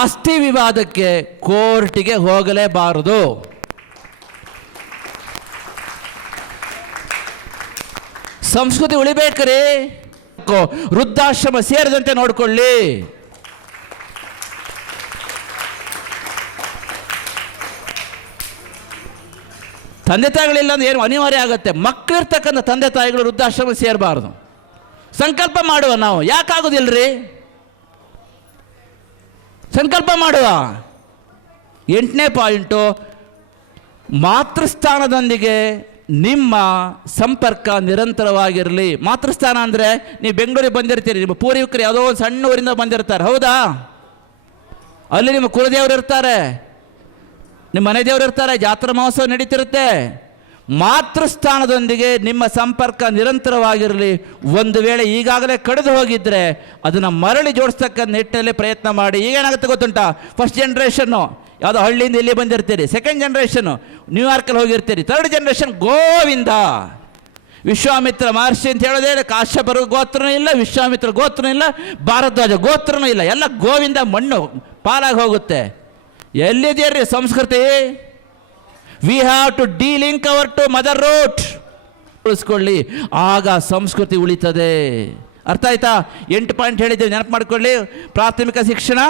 ಆಸ್ತಿ ವಿವಾದಕ್ಕೆ ಕೋರ್ಟಿಗೆ ಹೋಗಲೇಬಾರದು. ಸಂಸ್ಕೃತಿ ಉಳಿಬೇಕ್ರಿ. ವೃದ್ಧಾಶ್ರಮ ಸೇರಿದಂತೆ ನೋಡ್ಕೊಳ್ಳಿ. ತಂದೆ ತಾಯಿಗಳಿಲ್ಲ ಅಂದ್ರೆ ಏನು ಅನಿವಾರ್ಯ ಆಗುತ್ತೆ. ಮಕ್ಕಳಿರ್ತಕ್ಕಂಥ ತಂದೆ ತಾಯಿಗಳು ವೃದ್ಧಾಶ್ರಮ ಸೇರಬಾರ್ದು. ಸಂಕಲ್ಪ ಮಾಡುವ ನಾವು. ಯಾಕಾಗೋದಿಲ್ಲರಿ? ಸಂಕಲ್ಪ ಮಾಡುವ. 8ನೇ ಪಾಯಿಂಟು, ಮಾತೃಸ್ಥಾನದೊಂದಿಗೆ ನಿಮ್ಮ ಸಂಪರ್ಕ ನಿರಂತರವಾಗಿರಲಿ. ಮಾತೃಸ್ಥಾನ ಅಂದರೆ ನೀವು ಬೆಂಗಳೂರಿಗೆ ಬಂದಿರ್ತೀರಿ, ನಿಮ್ಮ ಪೂರ್ವಿಕರು ಯಾವುದೋ ಒಂದು ಸಣ್ಣ ಊರಿಂದ ಬಂದಿರ್ತಾರೆ, ಹೌದಾ? ಅಲ್ಲಿ ನಿಮ್ಮ ಕುಲದೇವರು ಇರ್ತಾರೆ, ನಿಮ್ಮ ಮನೆ ದೇವರು ಇರ್ತಾರೆ, ಜಾತ್ರಾ ಮಹೋತ್ಸವ ನಡೀತಿರುತ್ತೆ. ಮಾತೃಸ್ಥಾನದೊಂದಿಗೆ ನಿಮ್ಮ ಸಂಪರ್ಕ ನಿರಂತರವಾಗಿರಲಿ. ಒಂದು ವೇಳೆ ಈಗಾಗಲೇ ಕಡಿದು ಹೋಗಿದ್ದರೆ ಅದನ್ನು ಮರಳಿ ಜೋಡಿಸ್ತಕ್ಕಂಥ ನಿಟ್ಟಿನಲ್ಲಿ ಪ್ರಯತ್ನ ಮಾಡಿ. ಈಗೇನಾಗುತ್ತೆ ಗೊತ್ತುಂಟಾ, ಫಸ್ಟ್ ಜನ್ರೇಷನ್ನು ಯಾವುದೋ ಹಳ್ಳಿಯಿಂದ ಇಲ್ಲಿ ಬಂದಿರ್ತೀರಿ, ಸೆಕೆಂಡ್ ಜನ್ರೇಷನ್ನು ನ್ಯೂಯಾರ್ಕಲ್ಲಿ ಹೋಗಿರ್ತೀರಿ, ಥರ್ಡ್ ಜನ್ರೇಷನ್ ಗೋವಿಂದ. ವಿಶ್ವಾಮಿತ್ರ ಮಹರ್ಷಿ ಅಂತ ಹೇಳೋದೇ ಕಾಶ್ಯಪರ ಗೋತ್ರನೂ ಇಲ್ಲ, ವಿಶ್ವಾಮಿತ್ರ ಗೋತ್ರನೂ ಇಲ್ಲ, ಭಾರದ್ವಾಜ ಗೋತ್ರನೂ ಇಲ್ಲ, ಎಲ್ಲ ಗೋವಿಂದ ಮಣ್ಣು ಪಾಲಾಗಿ ಹೋಗುತ್ತೆ. ಎಲ್ಲಿದೆಯರ್ರಿ ಸಂಸ್ಕೃತಿ? We have to delink our to mother root ಉಳಿಸ್ಕೊಳ್ಳಿ, ಆಗ ಸಂಸ್ಕೃತಿ ಉಳಿತದೆ. ಅರ್ಥ ಆಯ್ತಾ? 8 ಪಾಯಿಂಟ್ ಹೇಳಿದ್ದೇವೆ, ನೆನಪು ಮಾಡ್ಕೊಳ್ಳಿ. ಪ್ರಾಥಮಿಕ ಶಿಕ್ಷಣ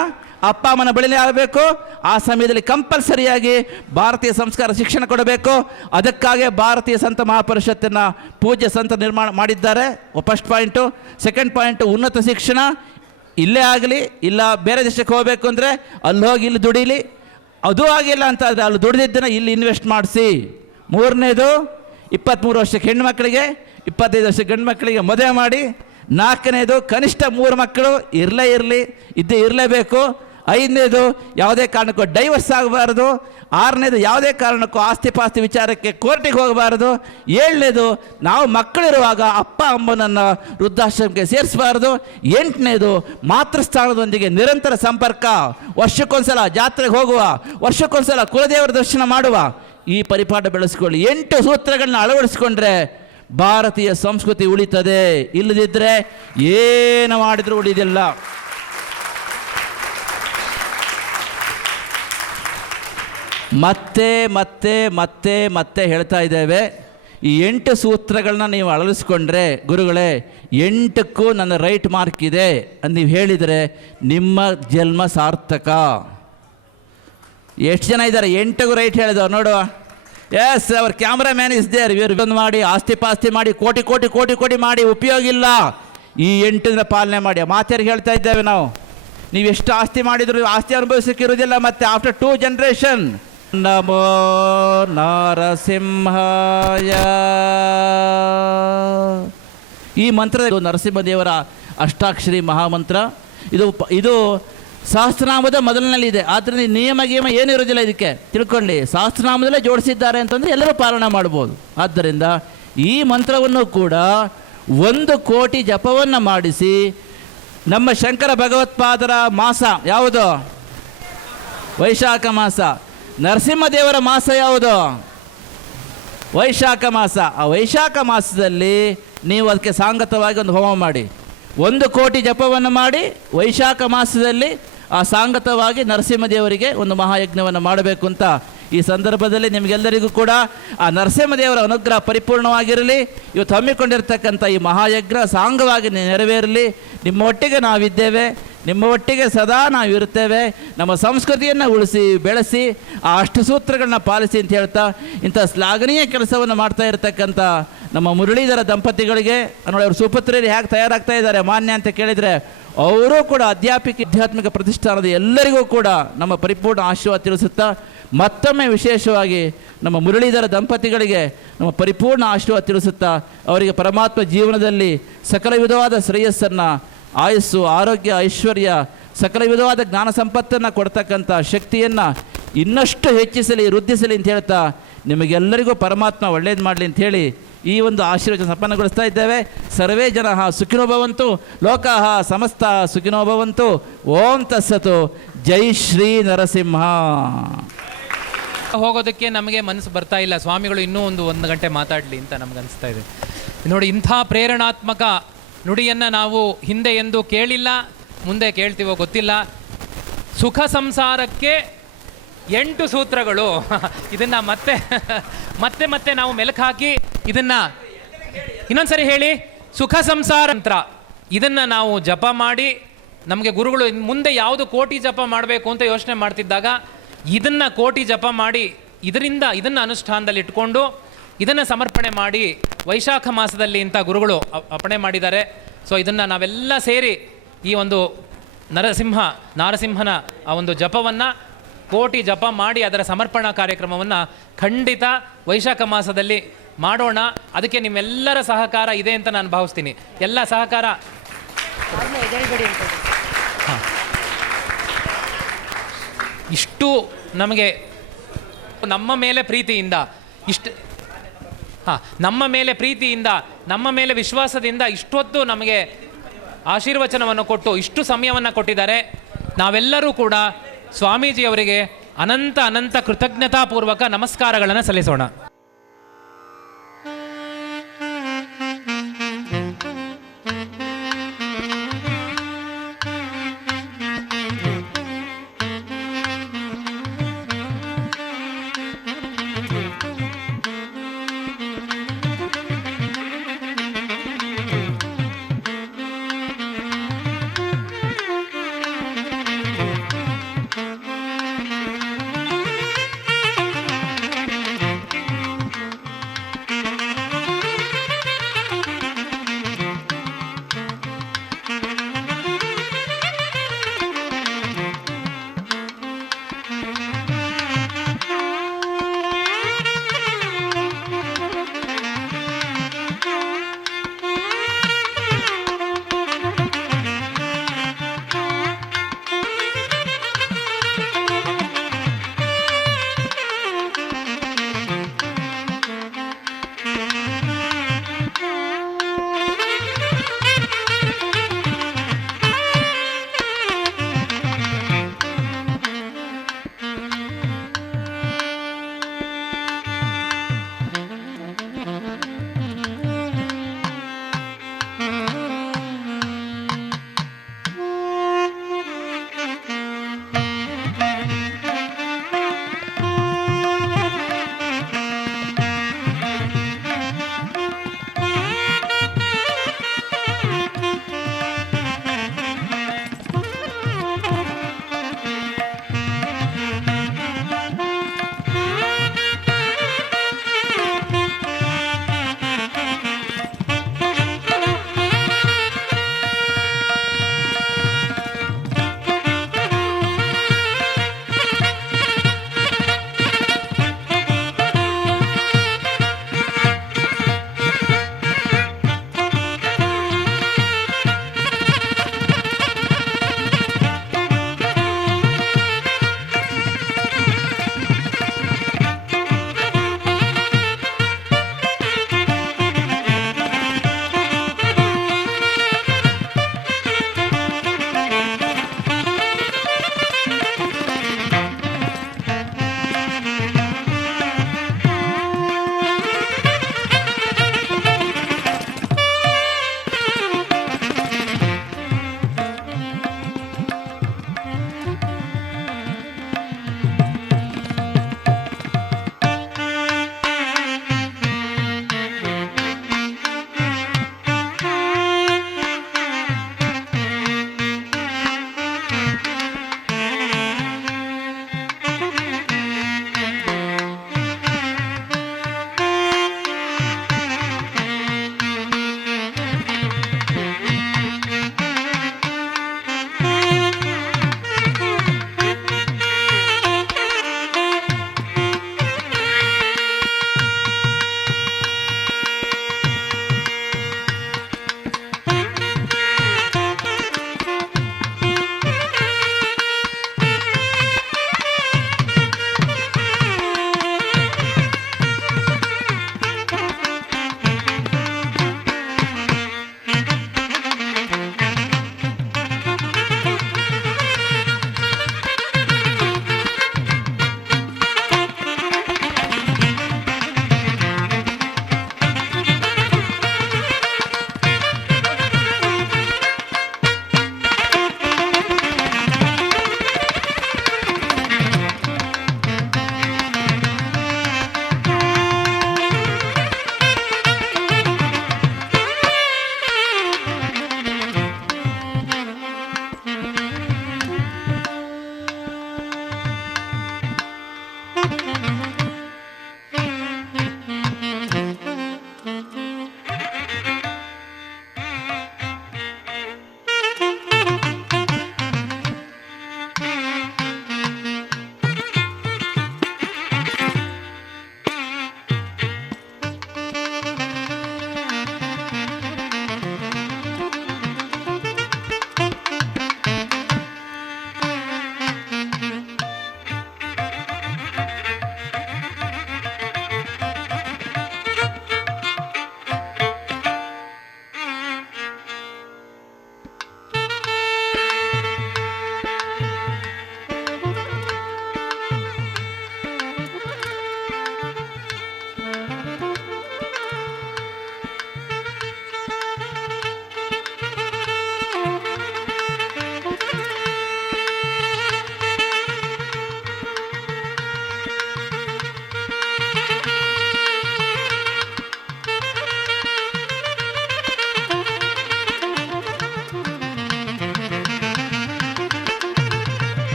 ಅಪ್ಪ ಅಮ್ಮನ ಬಳಿಲೇ ಆಗಬೇಕು. ಆ ಸಮಯದಲ್ಲಿ ಕಂಪಲ್ಸರಿಯಾಗಿ ಭಾರತೀಯ ಸಂಸ್ಕಾರ ಶಿಕ್ಷಣ ಕೊಡಬೇಕು. ಅದಕ್ಕಾಗಿ ಭಾರತೀಯ ಸಂತ ಮಹಾಪರಿಷತ್ತನ್ನು ಪೂಜ್ಯ ಸಂತ ನಿರ್ಮಾಣ ಮಾಡಿದ್ದಾರೆ. First point. ಸೆಕೆಂಡ್ ಪಾಯಿಂಟು, ಉನ್ನತ ಶಿಕ್ಷಣ ಇಲ್ಲೇ ಆಗಲಿ, ಇಲ್ಲ ಬೇರೆ ದೇಶಕ್ಕೆ ಹೋಗಬೇಕು ಅಂದರೆ ಅಲ್ಲಿ ಹೋಗಿ ಇಲ್ಲಿ ದುಡೀಲಿ. ಅದು ಆಗಿಲ್ಲ ಅಂತ ಆದರೆ ಅಲ್ಲಿ ದುಡಿದಿದ್ದನ್ನು ಇಲ್ಲಿ ಇನ್ವೆಸ್ಟ್ ಮಾಡಿಸಿ. ಮೂರನೇದು, 23 ವರ್ಷಕ್ಕೆ ಹೆಣ್ಣುಮಕ್ಕಳಿಗೆ, 25 ವರ್ಷಕ್ಕೆ ಗಂಡು ಮಕ್ಕಳಿಗೆ ಮದುವೆ ಮಾಡಿ. ನಾಲ್ಕನೇದು, ಕನಿಷ್ಠ 3 ಮಕ್ಕಳು ಇರಲೇಬೇಕು. 5ನೇದು, ಯಾವುದೇ ಕಾರಣಕ್ಕೂ ಡೈವರ್ಸ್ ಆಗಬಾರ್ದು. 6ನೇದು, ಯಾವುದೇ ಕಾರಣಕ್ಕೂ ಆಸ್ತಿ ಪಾಸ್ತಿ ವಿಚಾರಕ್ಕೆ ಕೋರ್ಟಿಗೆ ಹೋಗಬಾರ್ದು. 7ನೇದು, ನಾವು ಮಕ್ಕಳಿರುವಾಗ ಅಪ್ಪ ಅಮ್ಮನನ್ನು ವೃದ್ಧಾಶ್ರಮಕ್ಕೆ ಸೇರಿಸಬಾರ್ದು. 8ನೇದು, ಮಾತೃಸ್ಥಾನದೊಂದಿಗೆ ನಿರಂತರ ಸಂಪರ್ಕ. ವರ್ಷಕ್ಕೊಂದ್ಸಲ ಜಾತ್ರೆಗೆ ಹೋಗುವ, ವರ್ಷಕ್ಕೊಂದ್ಸಲ ಕುಲದೇವರ ದರ್ಶನ ಮಾಡುವ. ಈ ಪರಿಪಾಠ ಬೆಳೆಸ್ಕೊಳ್ಳಿ. 8 ಸೂತ್ರಗಳನ್ನ ಅಳವಡಿಸ್ಕೊಂಡ್ರೆ ಭಾರತೀಯ ಸಂಸ್ಕೃತಿ ಉಳಿತದೆ. ಇಲ್ಲದಿದ್ದರೆ ಏನು ಮಾಡಿದರೂ ಉಳಿದಿಲ್ಲ. ಮತ್ತೆ ಮತ್ತೆ ಮತ್ತೆ ಮತ್ತೆ ಹೇಳ್ತಾ ಇದ್ದೇವೆ, ಈ 8 ಸೂತ್ರಗಳನ್ನ ನೀವು ಅಳವಡಿಸ್ಕೊಂಡ್ರೆ, ಗುರುಗಳೇ 8ಕ್ಕೂ ನನ್ನ ರೈಟ್ ಮಾರ್ಕ್ ಇದೆ ಅಂತ ನೀವು ಹೇಳಿದರೆ ನಿಮ್ಮ ಜನ್ಮ ಸಾರ್ಥಕ. ಎಷ್ಟು ಜನ ಇದ್ದಾರೆ 8ಗೂ ರೈಟ್ ಹೇಳಿದವ್ರು ನೋಡುವ? Yes, our cameraman is there. ಇವರು ಮಾಡಿ ಆಸ್ತಿ ಪಾಸ್ತಿ ಮಾಡಿ ಕೋಟಿ ಕೋಟಿ ಕೋಟಿ ಕೋಟಿ ಮಾಡಿ ಉಪಯೋಗ ಇಲ್ಲ. ಈ 8ರ ಪಾಲನೆ ಮಾಡಿ. ಮಾತೇರಿಗೆ ಹೇಳ್ತಾ ಇದ್ದೇವೆ ನಾವು, ನೀವು ಎಷ್ಟು ಆಸ್ತಿ ಮಾಡಿದ್ರು ಆಸ್ತಿ ಅನುಭವಿಸೋಕ್ಕಿರೋದಿಲ್ಲ. ಮತ್ತೆ ಆಫ್ಟರ್ 2 ಜನರೇಷನ್. ನಮೋ ನರಸಿಂಹಾಯ. ಈ ಮಂತ್ರ ನರಸಿಂಹದೇವರ ಅಷ್ಟಾಕ್ಷರಿ ಮಹಾಮಂತ್ರ. ಇದು ಸಹಸ್ರನಾಮದ ಮೊದಲಿನಲ್ಲಿದೆ. ಆದ್ದರಿಂದ ನಿಯಮ ಏನಿರೋದಿಲ್ಲ ಇದಕ್ಕೆ, ತಿಳ್ಕೊಳ್ಳಿ. ಸಹಸ್ರನಾಮದಲ್ಲೇ ಜೋಡಿಸಿದ್ದಾರೆ ಅಂತಂದರೆ ಎಲ್ಲರೂ ಪಾಲನೆ ಮಾಡ್ಬೋದು. ಆದ್ದರಿಂದ ಈ ಮಂತ್ರವನ್ನು ಕೂಡ 1 ಕೋಟಿ ಜಪವನ್ನು ಮಾಡಿಸಿ, ನಮ್ಮ ಶಂಕರ ಭಗವತ್ಪಾದರ ಮಾಸ ಯಾವುದು? ವೈಶಾಖ ಮಾಸ. ನರಸಿಂಹದೇವರ ಮಾಸ ಯಾವುದು? ವೈಶಾಖ ಮಾಸ. ಆ ವೈಶಾಖ ಮಾಸದಲ್ಲಿ ನೀವು ಅದಕ್ಕೆ ಸಾಂಗತವಾಗಿ ಒಂದು ಹೋಮ ಮಾಡಿ. 1 ಕೋಟಿ ಜಪವನ್ನು ಮಾಡಿ ವೈಶಾಖ ಮಾಸದಲ್ಲಿ ಆ ಸಾಂಗತವಾಗಿ ನರಸಿಂಹದೇವರಿಗೆ ಒಂದು ಮಹಾಯಜ್ಞವನ್ನು ಮಾಡಬೇಕು ಅಂತ ಈ ಸಂದರ್ಭದಲ್ಲಿ ನಿಮಗೆಲ್ಲರಿಗೂ ಕೂಡ ಆ ನರಸಿಂಹದೇವರ ಅನುಗ್ರಹ ಪರಿಪೂರ್ಣವಾಗಿರಲಿ. ಇವತ್ತು ಹಮ್ಮಿಕೊಂಡಿರ್ತಕ್ಕಂಥ ಈ ಮಹಾಯಜ್ಞ ಸಾಂಗವಾಗಿ ನೆರವೇರಲಿ. ನಿಮ್ಮ ಒಟ್ಟಿಗೆ ನಾವಿದ್ದೇವೆ, ನಿಮ್ಮ ಒಟ್ಟಿಗೆ ಸದಾ ನಾವಿರುತ್ತೇವೆ. ನಮ್ಮ ಸಂಸ್ಕೃತಿಯನ್ನು ಉಳಿಸಿ ಬೆಳೆಸಿ ಆ ಅಷ್ಟಸೂತ್ರಗಳನ್ನ ಪಾಲಿಸಿ ಅಂತ ಹೇಳ್ತಾ, ಇಂಥ ಶ್ಲಾಘನೀಯ ಕೆಲಸವನ್ನು ಮಾಡ್ತಾ ಇರತಕ್ಕಂಥ ನಮ್ಮ ಮುರಳೀಧರ ದಂಪತಿಗಳಿಗೆ ನೋಡಿ, ಅವರು ಸುಪುತ್ರಿಯರು ಹೇಗೆ ತಯಾರಾಗ್ತಾ ಇದ್ದಾರೆ ಮಾನ್ಯ ಅಂತ ಕೇಳಿದರೆ, ಅವರೂ ಕೂಡ ಆಧ್ಯಾತ್ಮಿಕ ಪ್ರತಿಷ್ಠಾನದ ಎಲ್ಲರಿಗೂ ಕೂಡ ನಮ್ಮ ಪರಿಪೂರ್ಣ ಆಶೀರ್ವಾದ ತಿಳಿಸುತ್ತಾ, ಮತ್ತೊಮ್ಮೆ ವಿಶೇಷವಾಗಿ ನಮ್ಮ ಮುರಳೀಧರ ದಂಪತಿಗಳಿಗೆ ನಮ್ಮ ಪರಿಪೂರ್ಣ ಆಶೀರ್ವಾದ ತಿಳಿಸುತ್ತಾ, ಅವರಿಗೆ ಪರಮಾತ್ಮ ಜೀವನದಲ್ಲಿ ಸಕಲ ವಿಧವಾದ ಶ್ರೇಯಸ್ಸನ್ನು, ಆಯಸ್ಸು, ಆರೋಗ್ಯ, ಐಶ್ವರ್ಯ, ಸಕಲ ವಿಧವಾದ ಜ್ಞಾನ ಸಂಪತ್ತನ್ನು ಕೊಡ್ತಕ್ಕಂಥ ಶಕ್ತಿಯನ್ನು ಇನ್ನಷ್ಟು ಹೆಚ್ಚಿಸಲಿ, ವೃದ್ಧಿಸಲಿ ಅಂತ ಹೇಳ್ತಾ, ನಿಮಗೆಲ್ಲರಿಗೂ ಪರಮಾತ್ಮ ಒಳ್ಳೇದು ಮಾಡಲಿ ಅಂಥೇಳಿ ಈ ಒಂದು ಆಶೀರ್ವಾದ ಸಂಪನ್ನಗೊಳಿಸ್ತಾ ಇದ್ದೇವೆ. ಸರ್ವೇ ಜನಃ ಸುಖಿನೋ ಭವಂತು, ಲೋಕಃ ಸಮಸ್ತ ಸುಖಿನೋ ಭವಂತು. ಓಂ ತತ್ಸತು. ಜೈ ಶ್ರೀ ನರಸಿಂಹ. ಹೋಗೋದಕ್ಕೆ ನಮಗೆ ಮನಸ್ಸು ಬರ್ತಾ ಇಲ್ಲ. ಸ್ವಾಮಿಗಳು ಇನ್ನೂ ಒಂದು ಗಂಟೆ ಮಾತಾಡಲಿ ಅಂತ ನಮ್ಗೆ ಅನಿಸ್ತಾ ಇದೆ. ನೋಡಿ, ಇಂಥ ಪ್ರೇರಣಾತ್ಮಕ ನುಡಿಯನ್ನು ನಾವು ಹಿಂದೆ ಎಂದೂ ಕೇಳಿಲ್ಲ, ಮುಂದೆ ಕೇಳ್ತೀವೋ ಗೊತ್ತಿಲ್ಲ. ಸುಖ ಸಂಸಾರಕ್ಕೆ 8 ಸೂತ್ರಗಳು. ಇದನ್ನು ಮತ್ತೆ ಮತ್ತೆ ನಾವು ಮೆಲುಕು ಹಾಕಿ ಇದನ್ನು ಇನ್ನೊಂದ್ಸರಿ ಹೇಳಿ. ಸುಖ ಸಂಸಾರ ಮಂತ್ರ ಇದನ್ನು ನಾವು ಜಪ ಮಾಡಿ, ನಮಗೆ ಗುರುಗಳು ಮುಂದೆ ಯಾವುದು ಕೋಟಿ ಜಪ ಮಾಡಬೇಕು ಅಂತ ಯೋಚನೆ ಮಾಡ್ತಿದ್ದಾಗ ಇದನ್ನು ಕೋಟಿ ಜಪ ಮಾಡಿ ಇದನ್ನು ಅನುಷ್ಠಾನದಲ್ಲಿ ಇಟ್ಕೊಂಡು ಇದನ್ನು ಸಮರ್ಪಣೆ ಮಾಡಿ ವೈಶಾಖ ಮಾಸದಲ್ಲಿ ಇಂಥ ಗುರುಗಳು ಅರ್ಪಣೆ ಮಾಡಿದ್ದಾರೆ. ಸೊ ಇದನ್ನು ನಾವೆಲ್ಲ ಸೇರಿ ಈ ಒಂದು ನಾರಸಿಂಹನ ಆ ಒಂದು ಜಪವನ್ನು ಕೋಟಿ ಜಪ ಮಾಡಿ ಅದರ ಸಮರ್ಪಣಾ ಕಾರ್ಯಕ್ರಮವನ್ನು ಖಂಡಿತ ವೈಶಾಖ ಮಾಸದಲ್ಲಿ ಮಾಡೋಣ. ಅದಕ್ಕೆ ನಿಮ್ಮೆಲ್ಲರ ಸಹಕಾರ ಇದೆ ಅಂತ ನಾನು ಭಾವಿಸ್ತೀನಿ. ಎಲ್ಲ ಸಹಕಾರ ಇಷ್ಟು ನಮಗೆ ನಮ್ಮ ಮೇಲೆ ಪ್ರೀತಿಯಿಂದ ನಮ್ಮ ಮೇಲೆ ಪ್ರೀತಿಯಿಂದ, ನಮ್ಮ ಮೇಲೆ ವಿಶ್ವಾಸದಿಂದ ಇಷ್ಟೊತ್ತು ನಮಗೆ ಆಶೀರ್ವಚನವನ್ನು ಕೊಟ್ಟು ಇಷ್ಟು ಸಮಯವನ್ನು ಕೊಟ್ಟಿದ್ದಾರೆ. ನಾವೆಲ್ಲರೂ ಕೂಡ ಸ್ವಾಮೀಜಿಯವರಿಗೆ ಅನಂತ ಅನಂತ ಕೃತಜ್ಞತಾಪೂರ್ವಕ ನಮಸ್ಕಾರಗಳನ್ನು ಸಲ್ಲಿಸೋಣ.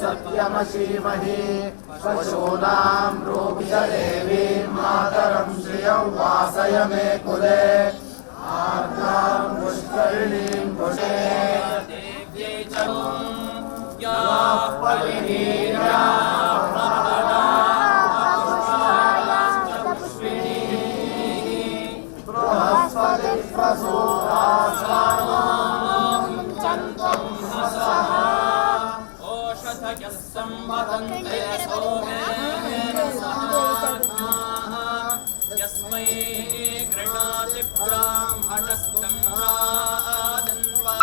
सत्यमशीमहि पशूनां रूपच देवीं मातरं श्रियं वासय मे कुले आर्द्रां पुष्करिणीं पुषे देव्यै च याः परिणीया बृहस्पति प्रसूता सम्मतन्ते सोमेन सहात्माः यस्मै गृह्णाति ब्राह्मणस्तं प्रादन्वा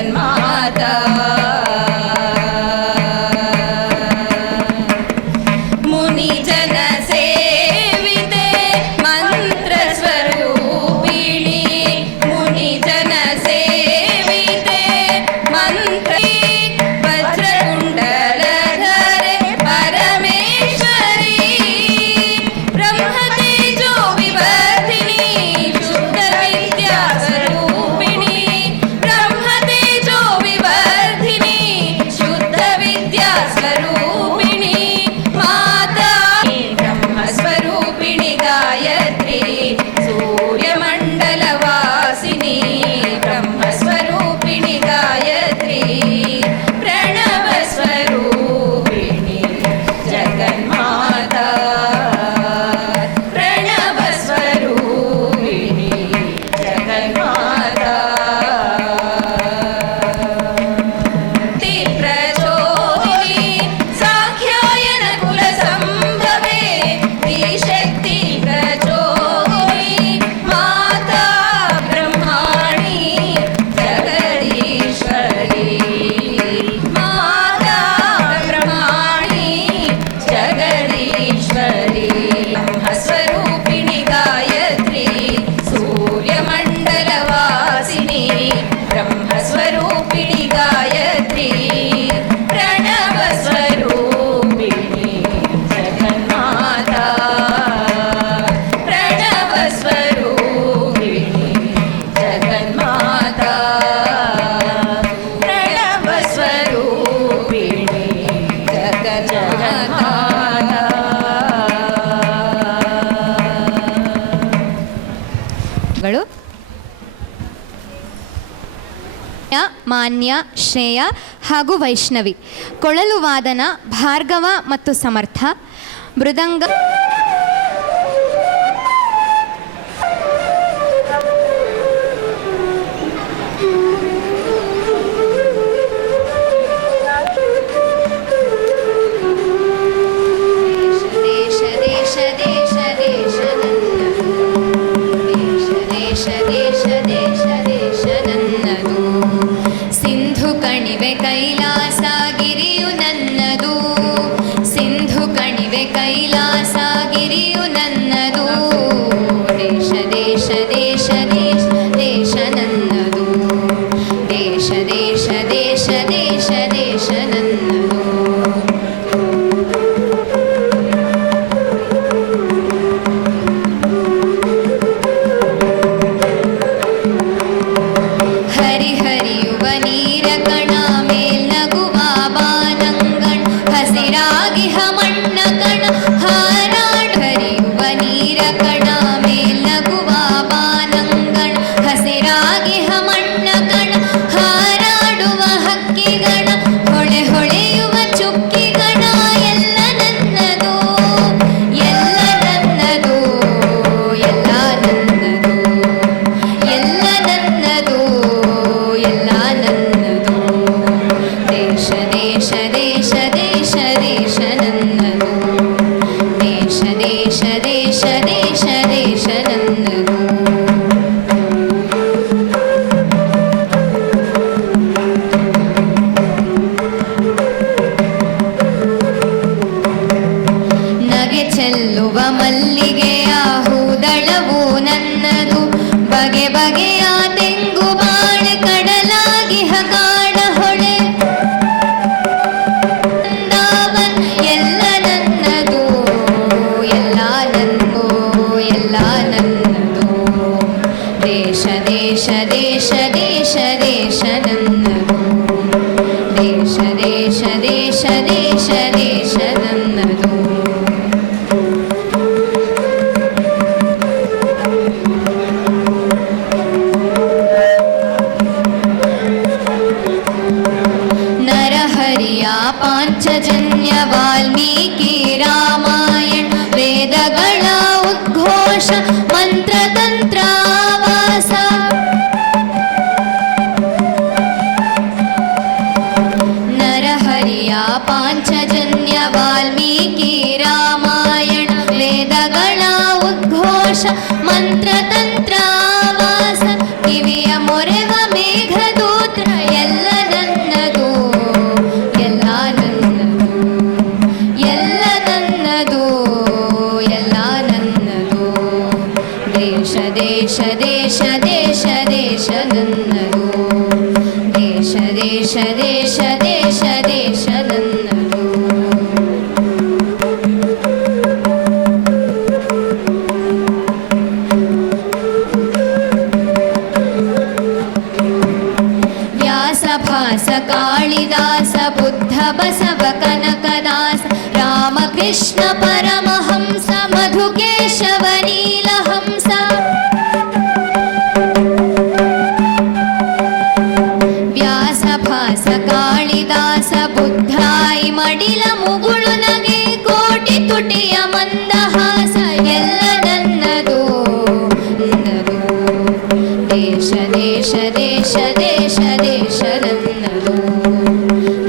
जगन्माता मुनिजन सेविते मन्त्रस्वरूपिणी मुनिजन सेविते मन्त्र वज्रकुण्डलधरे परमेश्वरी ब्रह्मतेजो विवर्धिनी शुद्धविद्यास्वरूपिणी ब्रह्मतेजो विवर्धिनी शुद्धविद्यास्वरूपिणी माता ब्रह्मस्वरूपिणी गायत्री सूर्यमण्डलवासिनी ब्रह्मस्वरूपिणी गायत्री प्रणवस्वरूपिणी जगन्माता प्रणवस्वरूपिणी जगन्माता प्रचोदिनी साख्यायन कुलसम्भवे त्रिशक्ति प्रचोदिनी माता ब्रह्माणी जगदीश्वरी माता ब्रह्माणी जगदीश्वरी ब्रह्मस्वरूपिणी गायत्री सूर्यमण्डलवासिनी ब्रह्मस्वरूपिणी गायत्री प्रणवस्वरूपिणी जगन्माता प्रणवस्वरूपिणी जगन्माता प्रणवस्वरूपिणी ಗಳು ಮಾನ್ಯ ಶ್ರೇಯ ಹಾಗೂ ವೈಷ್ಣವಿ. ಕೊಳಲು ವಾದನ ಭಾರ್ಗವ ಮತ್ತು ಸಮರ್ಥ. ಮೃದಂಗ ದೇಶ ದೇಶ ದೇಶ ದೇಶ ನನ್ನದು ದೇಶ ದೇಶ ದೇಶ ದೇಶ ನನ್ನದು ಸಿಂಧು ಕಣಿವೆ ಕೈಲಾಸ ಗಿರಿಯು ನನ್ನದು ಸಿಂಧು ಕಣಿವೆ ಕೈಲಾಸ ಗಿರಿಯು ನನ್ನದು ದೇಶ ದೇಶ ದೇಶ ದೇಶ ದೇಶ ನನ್ನದು ದೇಶ ದೇಶ ದೇಶ ದೇಶ ದೇಶ ನನ್ನದು ಹರಿಹರಿಯುವ ನೀರ ಕಣ ಮೇಲ್ ನಗುವ ಬಾನಂಗಣ ಹಸಿರಾಗಿಹ ಮಣ್ಣ ಕಣ ಹಾರಾಡ್ ಹರಿಯುವ ನೀರ ಕಣ ಮೇಲ್ ನಗುವ ಬಾನಂಗಣ ಹಸಿರಾಗಿಹ ಮಣ್ಣ ಕಣ ಹಾರಾಡುವ ಹಕ್ಕಿಗಣ ಹೊಳೆ ಹೊಳೆಯುವ ಚುಕ್ಕಿಗಣ ಎಲ್ಲ ನನ್ನದು ಎಲ್ಲ ನನ್ನದು ಎಲ್ಲ ನನ್ನದು ಎಲ್ಲ ನನ್ನದು ಎಲ್ಲ ನನ್ನದು ದೇಶ ದೇಶ ದೇಶ ದೇಶ ದೇಶ ನನ್ನದು ದೇಶ ದೇಶ ದೇಶ ದೇಶ ದೇಶ ನನ್ನದು ನಗೆ ಚೆಲ್ಲುವ ಮಲ್ಲಿಗೆಯ ಹೂದಳವು ನನ್ನದು ಬಗೆ ಬಗೆಯ ತೆಂಗು ಬಾಳೆ ಕಡಲಾಗಿ ಹಗಾಡ ಹೊಳೆ ವೃಂದಾವನ್ ಎಲ್ಲ ನನ್ನದು ಎಲ್ಲ ನನ್ನದು ಎಲ್ಲ ನನ್ನದು ದೇಶ ದೇಶ ದೇಶ ದೇಶ ದೇಶ ನನ್ನದು ದೇಶ ದೇಶ ದೇಶ ದೇಶ ದೇಶ ನನ್ನದು ನರಹರಿಯ ಪಾಂಚಜನ್ಯ ವಾಲ್ಮೀಕಿ ರಾಮಾಯಣ ವೇದಗಳ ಉದ್ಘೋಷ ಮಂತ್ರತಂತ್ರಾವಾಸ ನರಹರಿಯ ಪಾಂಚಜನ್ಯ ವಾಲ್ಮೀಕಿ ರಾಮಾಯಣ ವೇದಗಳ ಉದ್ಘೋಷ ಮಂತ್ರತಂತ್ರಾವಾಸ ಕಿವಿಯ ಮೊರೆವ ಮೇಘದೂತ್ರ ಎಲ್ಲ ದೇಶ ದೇಶ ದೇಶ ದೇಶ ನನ್ನದು. ವ್ಯಾಸ ಭಾಸ ಕಾಳಿದಾಸ ಬುದ್ಧ ಬಸವ ಕನಕದಾಸ ರಾಮಕೃಷ್ಣ ಪರಮಹಂಸ ಮಧುಕೇಶವ ನೀಲಹಂಸ. ವ್ಯಾಸ ಭಾಸ ಕಾಳಿದಾಸ ಬುದ್ಧಾಯಿ ಮಡಿಲ ಮುಗುಳು ನಗೆ ಕೋಟಿ ತುಟಿಯ ಮಂದಹಾಸ ಎಲ್ಲ ನನ್ನದು ನನ್ನದು. ದೇಶ ದೇಶ ದೇಶ ದೇಶ ದೇಶ ನನ್ನದು.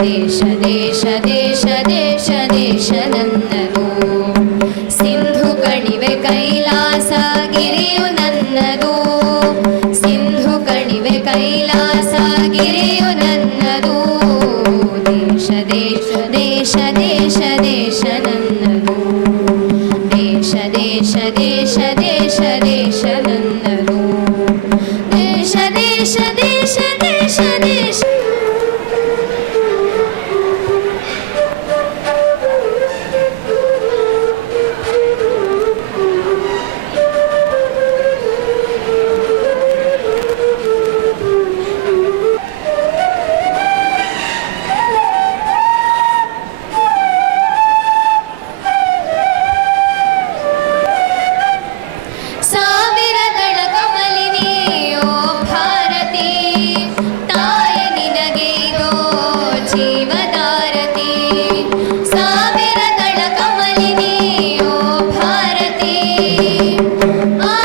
ದೇಶ ದೇಶ ದೇಶ ದೇಶ ದೇಶ ನನ್ನದು. ಸಿಂಧು ಕಣಿವೆ ಕೈಲಾಸ ಗಿರಿಯು ನನ್ನದು. ಸಿಂಧು ಕಣಿವೆ ಕೈಲಾಸ ಗಿರಿಯು ನನ್ನದು. ದೇಶ ದೇಶ ದೇಶ ದೇಶ ದೇಶ ನನ್ನದು. ದೇಶ ದೇಶ ದೇಶ ದೇಶ ದೇಶ ನನ್ನದು. ದೇಶ ದೇಶ ದೇಶ ದೇಶ ದೇಶ. ಸಾವಿರದಳ ಕಮಲಿನಿಯೋ ಭಾರತಿ ತಾಯ ನಿನಗೆ ಇದೋ ಜೀವದಾರತಿ. ಸಾವಿರದಳ ಕಮಲಿನಿಯೋ ಭಾರತಿ ಆ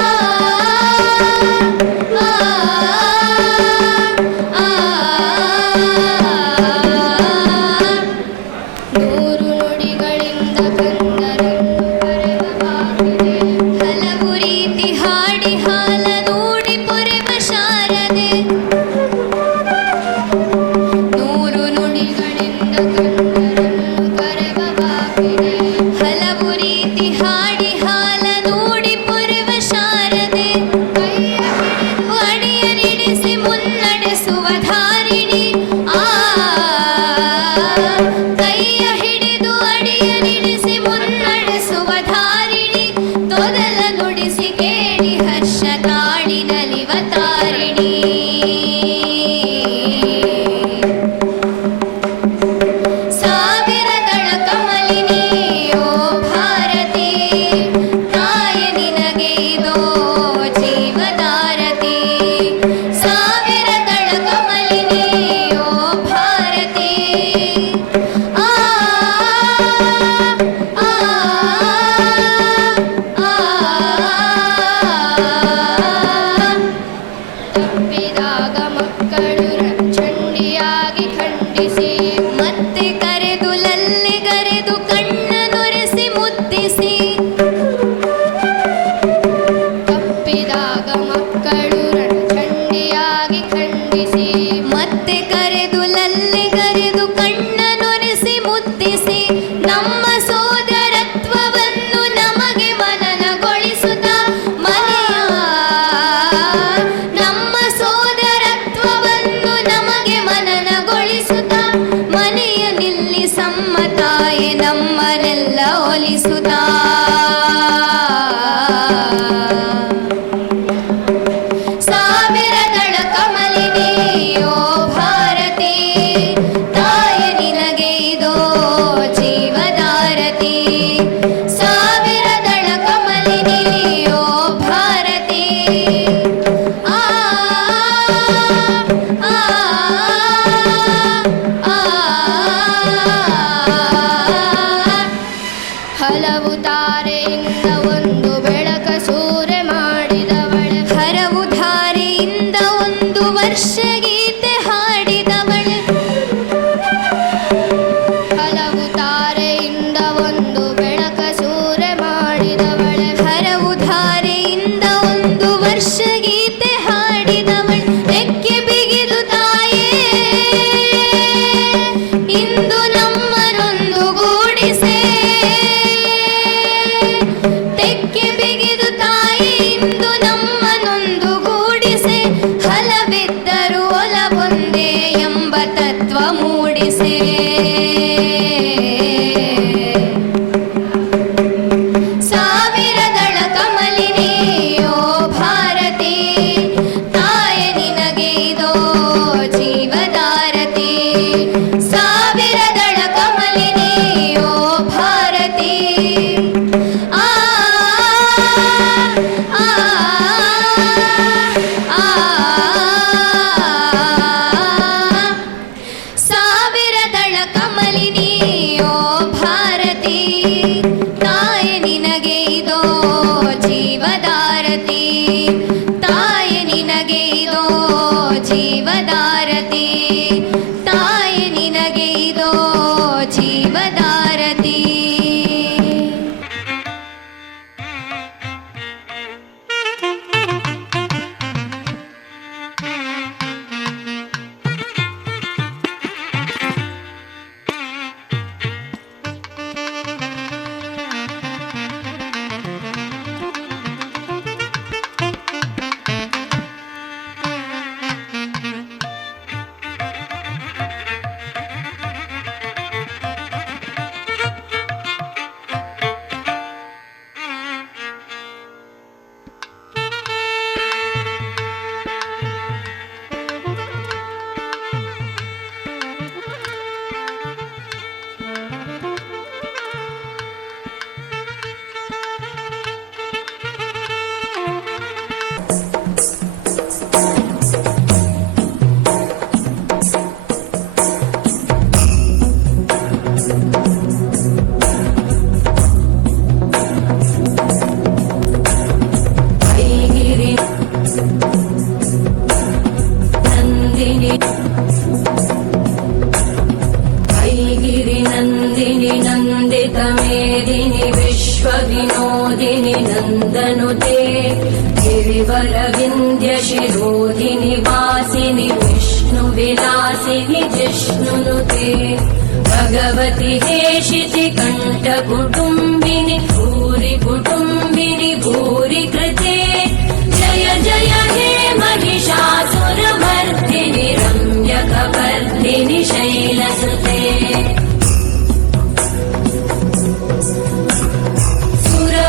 ಆ ಆ ನೂರು ನುಡಿಗಳಿಂದ ಕನ್ನಡನ್ನು ಕರೆಯಲಾಗಿದೆ. ಹಲವು ರೀತಿ ಹಾಡಿ ಹಾಲ ನೂಡಿ ಪೊರೆವ ಶಾರದೆ. ನೂರು ನುಡಿಗಳಿಂದ ಕನ್ನಡನ್ನು ಕರೆಯಲಾಗಿದೆ. ಹಲವು ರೀತಿ ಹಾಡಿ ಹಾಲ ನೂಡಿ ಪೊರೆವ ಶಾರದೆ. ಕೈಯ ಹಿಡಿದು ಅಡಿಯ ನಿಡಿಸಿ ಮುನ್ನಡೆಸುವ ಧಾರಿಣಿ ಆ. ಕೈಯ ಹಿಡಿದು ಅಡಿಯ ನಿಡಿಸಿ ಮುನ್ನಡೆಸುವ ಧಾರಿಣಿ. ತೊದಲ ನುಡಿಸಿ ಕೇಳಿ ಹರ್ಷ ತಾಳಿ ನಲಿವ ತಾರಿಣಿ. ಸಾವಿರದಳ ಕಮಲಿನಿಯೋ ಭಾರತಿ ತಾಯ ನಿನಗೆ ಇದೋ ಜೀವದಾರತಿ. ಸಾವಿರದಳ ಕಮಲಿನಿಯೋ ಭಾರತಿ ಆ ಆ ತಪ್ಪಿದಾಗ ಮಕ್ಕಳು ರಂಚಂಡಿಯಾಗಿ ಖಂಡಿಸಿ ಮತ್ತೆ ಕರೆದು ಲಲ್ಲಿಗರೆದು ಕಣ್ಣನೊರೆಸಿ ಮುದ್ದಿಸಿ. ತಪ್ಪಿದಾಗ ಮಕ್ಕಳು ರಣಚಂಡಿಯಾಗಿ ಖಂಡಿಸಿ ಮತ್ತೆ ಕರೆದು ಲಲ್ಲಿಗರೆದು ಕಣ್ಣನೊರೆಸಿ ಮುದ್ದಿಸಿ. ನಮ್ಮ ಸೋದರತ್ವವನ್ನು ನಮಗೆ ಮನನಗೊಳಿಸುತ್ತ ಮನೆಯ ನಮ್ಮ ಸೋದರತ್ವವನ್ನು ನಮಗೆ ಮನನಗೊಳಿಸುತ್ತ ಮನೆಯ ನಿಲ್ಲಿ ಸಮ್ಮತಾಯೆ ನಮ್ಮನ್ನೆಲ್ಲ ಒಲಿಸುತ್ತ. ಸಾವಿರದಳ ಕಮಲಿನಿಯೋ ಭಾರತಿ ತಾಯ ನಿನಗೆ ಇದೋ ಜೀವದಾರತಿ. ಸಾವಿರದಳ ಕಮಲಿನಿಯೋ ಭಾರತಿ ಆ ಆ ಆ ಹಲವು ತಾರೆಯಿಂದ ಒಂದು ಬೆಳಕ ಸೂರೆ ಮಾಡಿದವಳೆ. ಹರವು ಧಾರೆಯಿಂದ ಒಂದು ವರ್ಷ ಗೀತೆ ಹಾಡಿದವಳೆ. ಹಲವು ತಾರೆಯಿಂದ ಒಂದು ಬೆಳಕ ಸೂರೆ ಮಾಡಿದವಳೆ. ಹರವು ಧಾರೆಯಿಂದ ಒಂದು ವರ್ಷ ಗೀತೆ ಹಾಡಿದವಳೆ. ತೆಕ್ಕೆ ಬಿಗಿದು ತಾಯೇ ಇಂದು ನಮ್ಮನೊಂದು ಗೂಡಿಸೆ. ತೆಕ್ಕೆ ಬಿಗಿದು ತಾಯಿ ಇಂದು ನಮ್ಮನೊಂದು ಗೂಡಿಸೆ. ಹಲವಿದ್ದರೂ ಒಲವೊಂದೇ ಎಂಬ ಜೀವದಾರತಿ ತಾಯಿ ನಿನಗೆ ಇದೋ ಜೀವದಾರತಿ. नन्दितमेदिनि विश्वविनोदिनि नन्दनुते गिरिवरविन्द्यशिरोधिनि वासिनि विष्णुविलासिनि जिष्णुनुते भगवति हेशिति कण्ठकुटुम्बिनि भूरि कुटुम्बिनि भूरि कृते जय जय हे महिषासुरमर्दिनि रम्यकपर्दिनि शैलसुते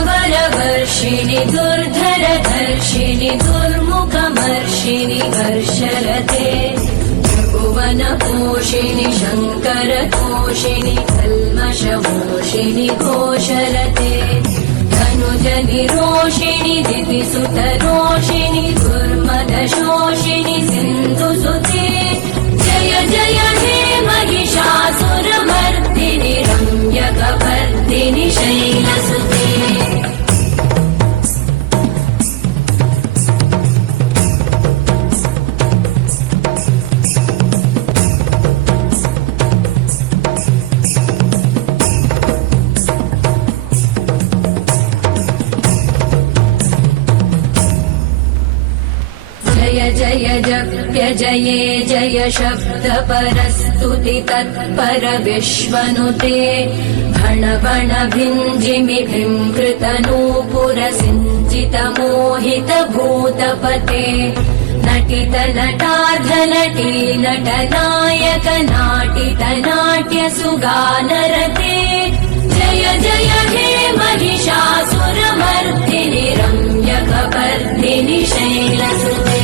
सुरवरवर्षिणि दुर्धरधर्षिणि दुर्मुखमर्षिणि वर्षरते त्रिभुवनपोषिणि शङ्करतोषिणि कल्मषमोषिणि घोषरते धनुजनिरोषिणि दितिसुतरोषिणि दुर्मदशोषिणि सिन्धुसुते जय जय हे महिषासुरमर्दिनि रम्यकपर्दिनि शैलसुते जय जप्य जये जय शब्दपरस्तुति तत्पर विश्वनुते भण भण भिञ्जिमि भिङ्कृतनूपुर सिञ्चित मोहित भूतपते नटित नटार्ध नटी नटनायक नाटित नाट्य सुगानरते जय जय हे महिषासुरमर्दिनि रम्यकपर्दिनि शैलसुते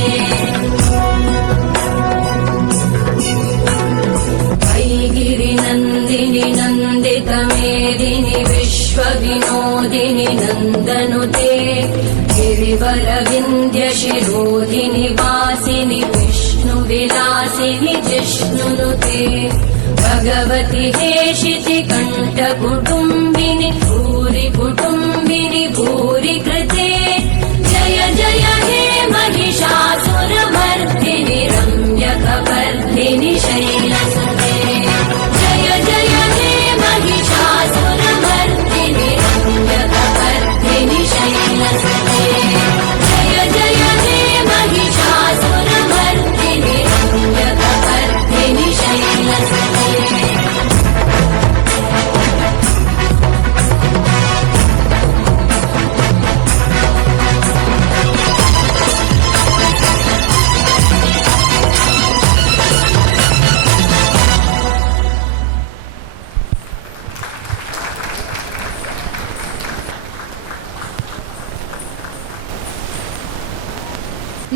गिरिनन्दिनि नन्दितमेदिनि विश्वविनोदिनि नन्दनुते गिरिवरविन्द्यशिरोधिनि वासिनि विष्णुविलासिनि जिष्णुनुते भगवति हेशिति कण्ठकुटुम्बिनि भूरि कुटुम्बिनि भूरि कृते जय जय हे महिषासुरमर्दिनि रम्यकपर्दिनि शैलसुते जय जय हे महिषासुरमर्दिनि रम्यकपर्दिनि शैलसुते जय जय हे महिषासुरमर्दिनि रम्यकपर्दिनि शैलसुते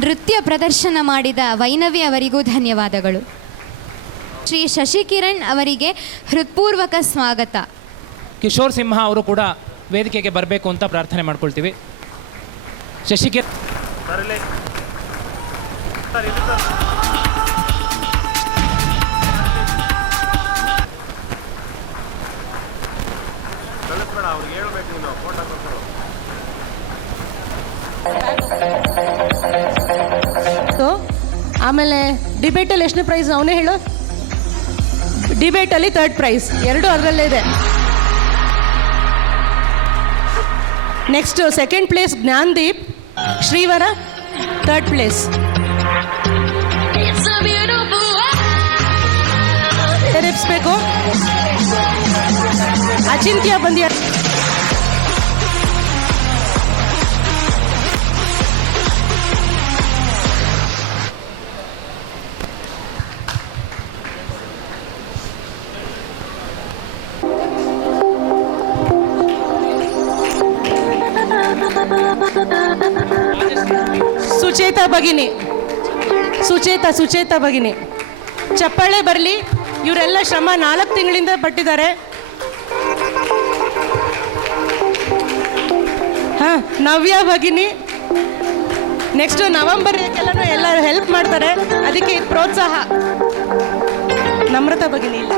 ನೃತ್ಯ ಪ್ರದರ್ಶನ ಮಾಡಿದ ವೈನವಿ ಅವರಿಗೂ ಧನ್ಯವಾದಗಳು. ಶ್ರೀ ಶಶಿಕಿರಣ್ ಅವರಿಗೆ ಹೃತ್ಪೂರ್ವಕ ಸ್ವಾಗತ. ಕಿಶೋರ್ ಸಿಂಹ ಅವರು ಕೂಡ ವೇದಿಕೆಗೆ ಬರಬೇಕು ಅಂತ ಪ್ರಾರ್ಥನೆ ಮಾಡ್ಕೊಳ್ತೀವಿ. ಶಶಿಕಿರಣ್ ಆಮೇಲೆ ಡಿಬೇಟಲ್ಲಿ ಎಷ್ಟನೇ ಪ್ರೈಸ್ ಅವನೇ ಹೇಳು. ಡಿಬೇಟಲ್ಲಿ 3rd ಪ್ರೈಸ್, 2 ಅದರಲ್ಲೇ ಇದೆ. Next 2nd place Gyandeep, Shrivara 3rd place. ತೆರೆಸ್ಬೇಕು. ಅಚಿಂತ್ಯ ಬಂದಿಯ. ಸುಚೇತಾ ಭಗಿನಿ, ಸುಚೇತಾ ಭಗಿನಿ, ಚಪ್ಪಾಳೆ ಬರಲಿ. ಇವರೆಲ್ಲ ಶ್ರಮ 4 ತಿಂಗಳಿಂದ ಪಟ್ಟಿದ್ದಾರೆ. ಹಾಂ, ನವ್ಯ ಭಗಿನಿ. ನೆಕ್ಸ್ಟ್ ನವೆಂಬರ್ ಎಲ್ಲರೂ ಹೆಲ್ಪ್ ಮಾಡ್ತಾರೆ, ಅದಕ್ಕೆ ಪ್ರೋತ್ಸಾಹ. ನಮ್ರತಾ ಭಗಿನಿ ಇಲ್ಲ,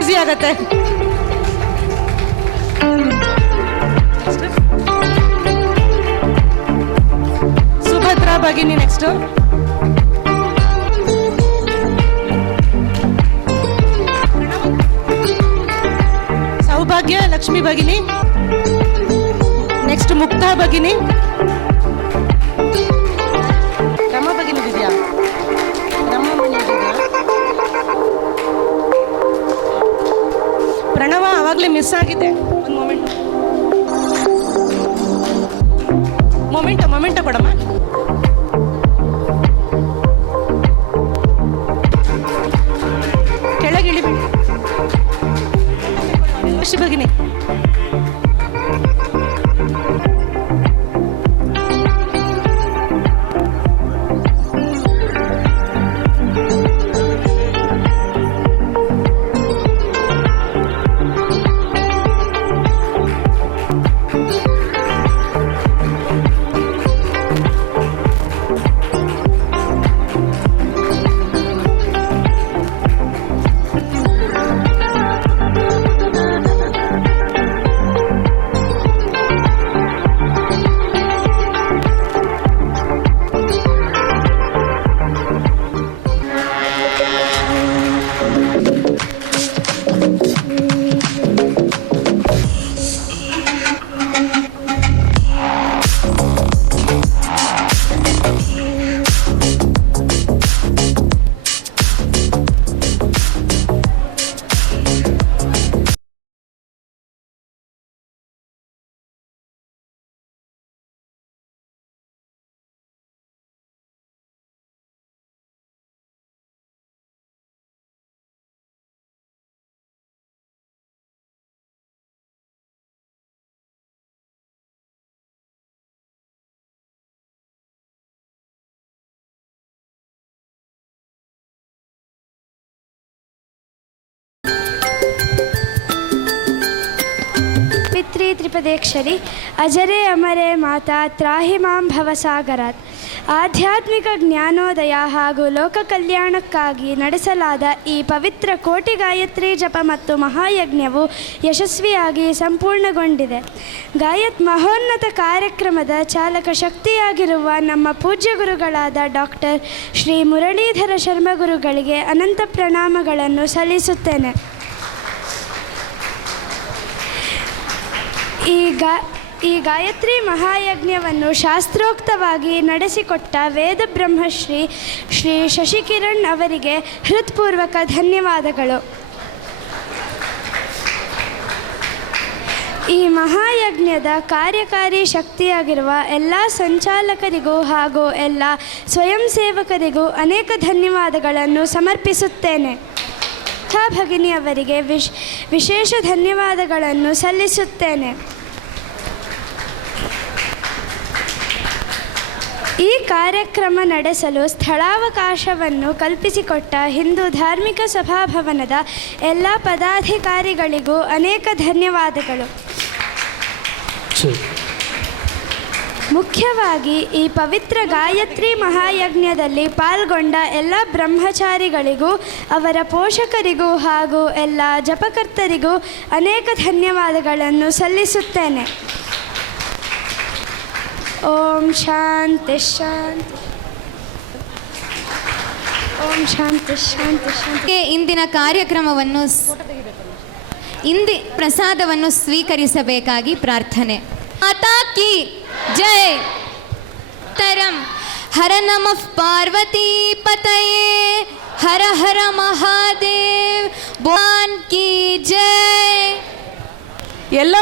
ಈಸಿ ಆಗತ್ತೆ. ಸುಭದ್ರಾ ಭಗಿನಿ ನೆಕ್ಸ್ಟ್. ಸೌಭಾಗ್ಯ ಲಕ್ಷ್ಮಿ ಭಗಿನಿ. ನೆಕ್ಸ್ಟ್ ಮುಕ್ತಾ ಭಗಿನಿ. ರಮ ಭಗಿನಿ ಇದೆಯಾ? ರಮ ಮಣಿ ಇದೆಯಾ? ಪ್ರಣವ ಆವಾಗಲೇ ಮಿಸ್ ಆಗಿದೆ. ಒಂದು ಮೊಮೆಂಟ ಕೊಡಮ್ಮ. ಕೆಳಗೆ ಇಳಿಬಿಡಿ. ಭಗಿನಿ. ತ್ರಿಪದೇಕ್ಷರಿ ಅಜರೇ ಅಮರೇ ಮಾತಾ ತ್ರಾಹಿ ಮಾಂ ಭವಸಾಗರಾತ್. ಆಧ್ಯಾತ್ಮಿಕ ಜ್ಞಾನೋದಯ ಹಾಗೂ ಲೋಕ ಕಲ್ಯಾಣಕ್ಕಾಗಿ ನಡೆಸಲಾದ ಈ ಪವಿತ್ರ ಕೋಟಿ ಗಾಯತ್ರಿ ಜಪ ಮತ್ತು ಮಹಾಯಜ್ಞವು ಯಶಸ್ವಿಯಾಗಿ ಸಂಪೂರ್ಣಗೊಂಡಿದೆ. ಮಹೋನ್ನತ ಕಾರ್ಯಕ್ರಮದ ಚಾಲಕ ಶಕ್ತಿಯಾಗಿರುವ ನಮ್ಮ ಪೂಜ್ಯ ಗುರುಗಳಾದ ಡಾಕ್ಟರ್ ಶ್ರೀ ಮುರಳೀಧರ ಶರ್ಮ ಗುರುಗಳಿಗೆ ಅನಂತ ಪ್ರಣಾಮಗಳನ್ನು ಸಲ್ಲಿಸುತ್ತೇನೆ. ಈ ಗಾಯತ್ರಿ ಮಹಾಯಜ್ಞವನ್ನು ಶಾಸ್ತ್ರೋಕ್ತವಾಗಿ ನಡೆಸಿಕೊಟ್ಟ ವೇದ ಬ್ರಹ್ಮಶ್ರೀ ಶ್ರೀ ಶಶಿಕಿರಣ್ ಅವರಿಗೆ ಹೃತ್ಪೂರ್ವಕ ಧನ್ಯವಾದಗಳು. ಈ ಮಹಾಯಜ್ಞದ ಕಾರ್ಯಕಾರಿ ಶಕ್ತಿಯಾಗಿರುವ ಎಲ್ಲ ಸಂಚಾಲಕರಿಗೂ ಹಾಗೂ ಎಲ್ಲ ಸ್ವಯಂ ಸೇವಕರಿಗೂ ಅನೇಕ ಧನ್ಯವಾದಗಳನ್ನು ಸಮರ್ಪಿಸುತ್ತೇನೆ. ಭಗಿನಿ ಅವರಿಗೆ ವಿಶೇಷ ಧನ್ಯವಾದಗಳನ್ನು ಸಲ್ಲಿಸುತ್ತೇನೆ. ಈ ಕಾರ್ಯಕ್ರಮ ನಡೆಸಲು ಸ್ಥಳಾವಕಾಶವನ್ನು ಕಲ್ಪಿಸಿಕೊಟ್ಟ ಹಿಂದೂ ಧಾರ್ಮಿಕ ಸಭಾಭವನದ ಎಲ್ಲ ಪದಾಧಿಕಾರಿಗಳಿಗೂ ಅನೇಕ ಧನ್ಯವಾದಗಳು. ಮುಖ್ಯವಾಗಿ ಈ ಪವಿತ್ರ ಗಾಯತ್ರಿ ಮಹಾಯಜ್ಞದಲ್ಲಿ ಪಾಲ್ಗೊಂಡ ಎಲ್ಲ ಬ್ರಹ್ಮಚಾರಿಗಳಿಗೂ ಅವರ ಪೋಷಕರಿಗೂ ಹಾಗೂ ಎಲ್ಲ ಜಪಕರ್ತರಿಗೂ ಅನೇಕ ಧನ್ಯವಾದಗಳನ್ನು ಸಲ್ಲಿಸುತ್ತೇನೆ. ಓಂ ಶಾಂತಿ ಶಾಂತಿ. ಓಂ ಶಾಂತಿ ಶಾಂತಿ ಶಾಂತಿ. ಇಂದಿನ ಕಾರ್ಯಕ್ರಮವನ್ನು ಪ್ರಸಾದವನ್ನು ಸ್ವೀಕರಿಸಬೇಕಾಗಿ ಪ್ರಾರ್ಥನೆ. ಮಾತಾ ಕಿ ಜೈ. ತರಂ ಹರ ನಮಃ ಪಾರ್ವತಿ ಪತಯೇ ಹರ ಹರ ಮಹಾದೇವ್. ಭಗವಾನ್ ಕಿ ಜೈ. ಎಲ್ಲ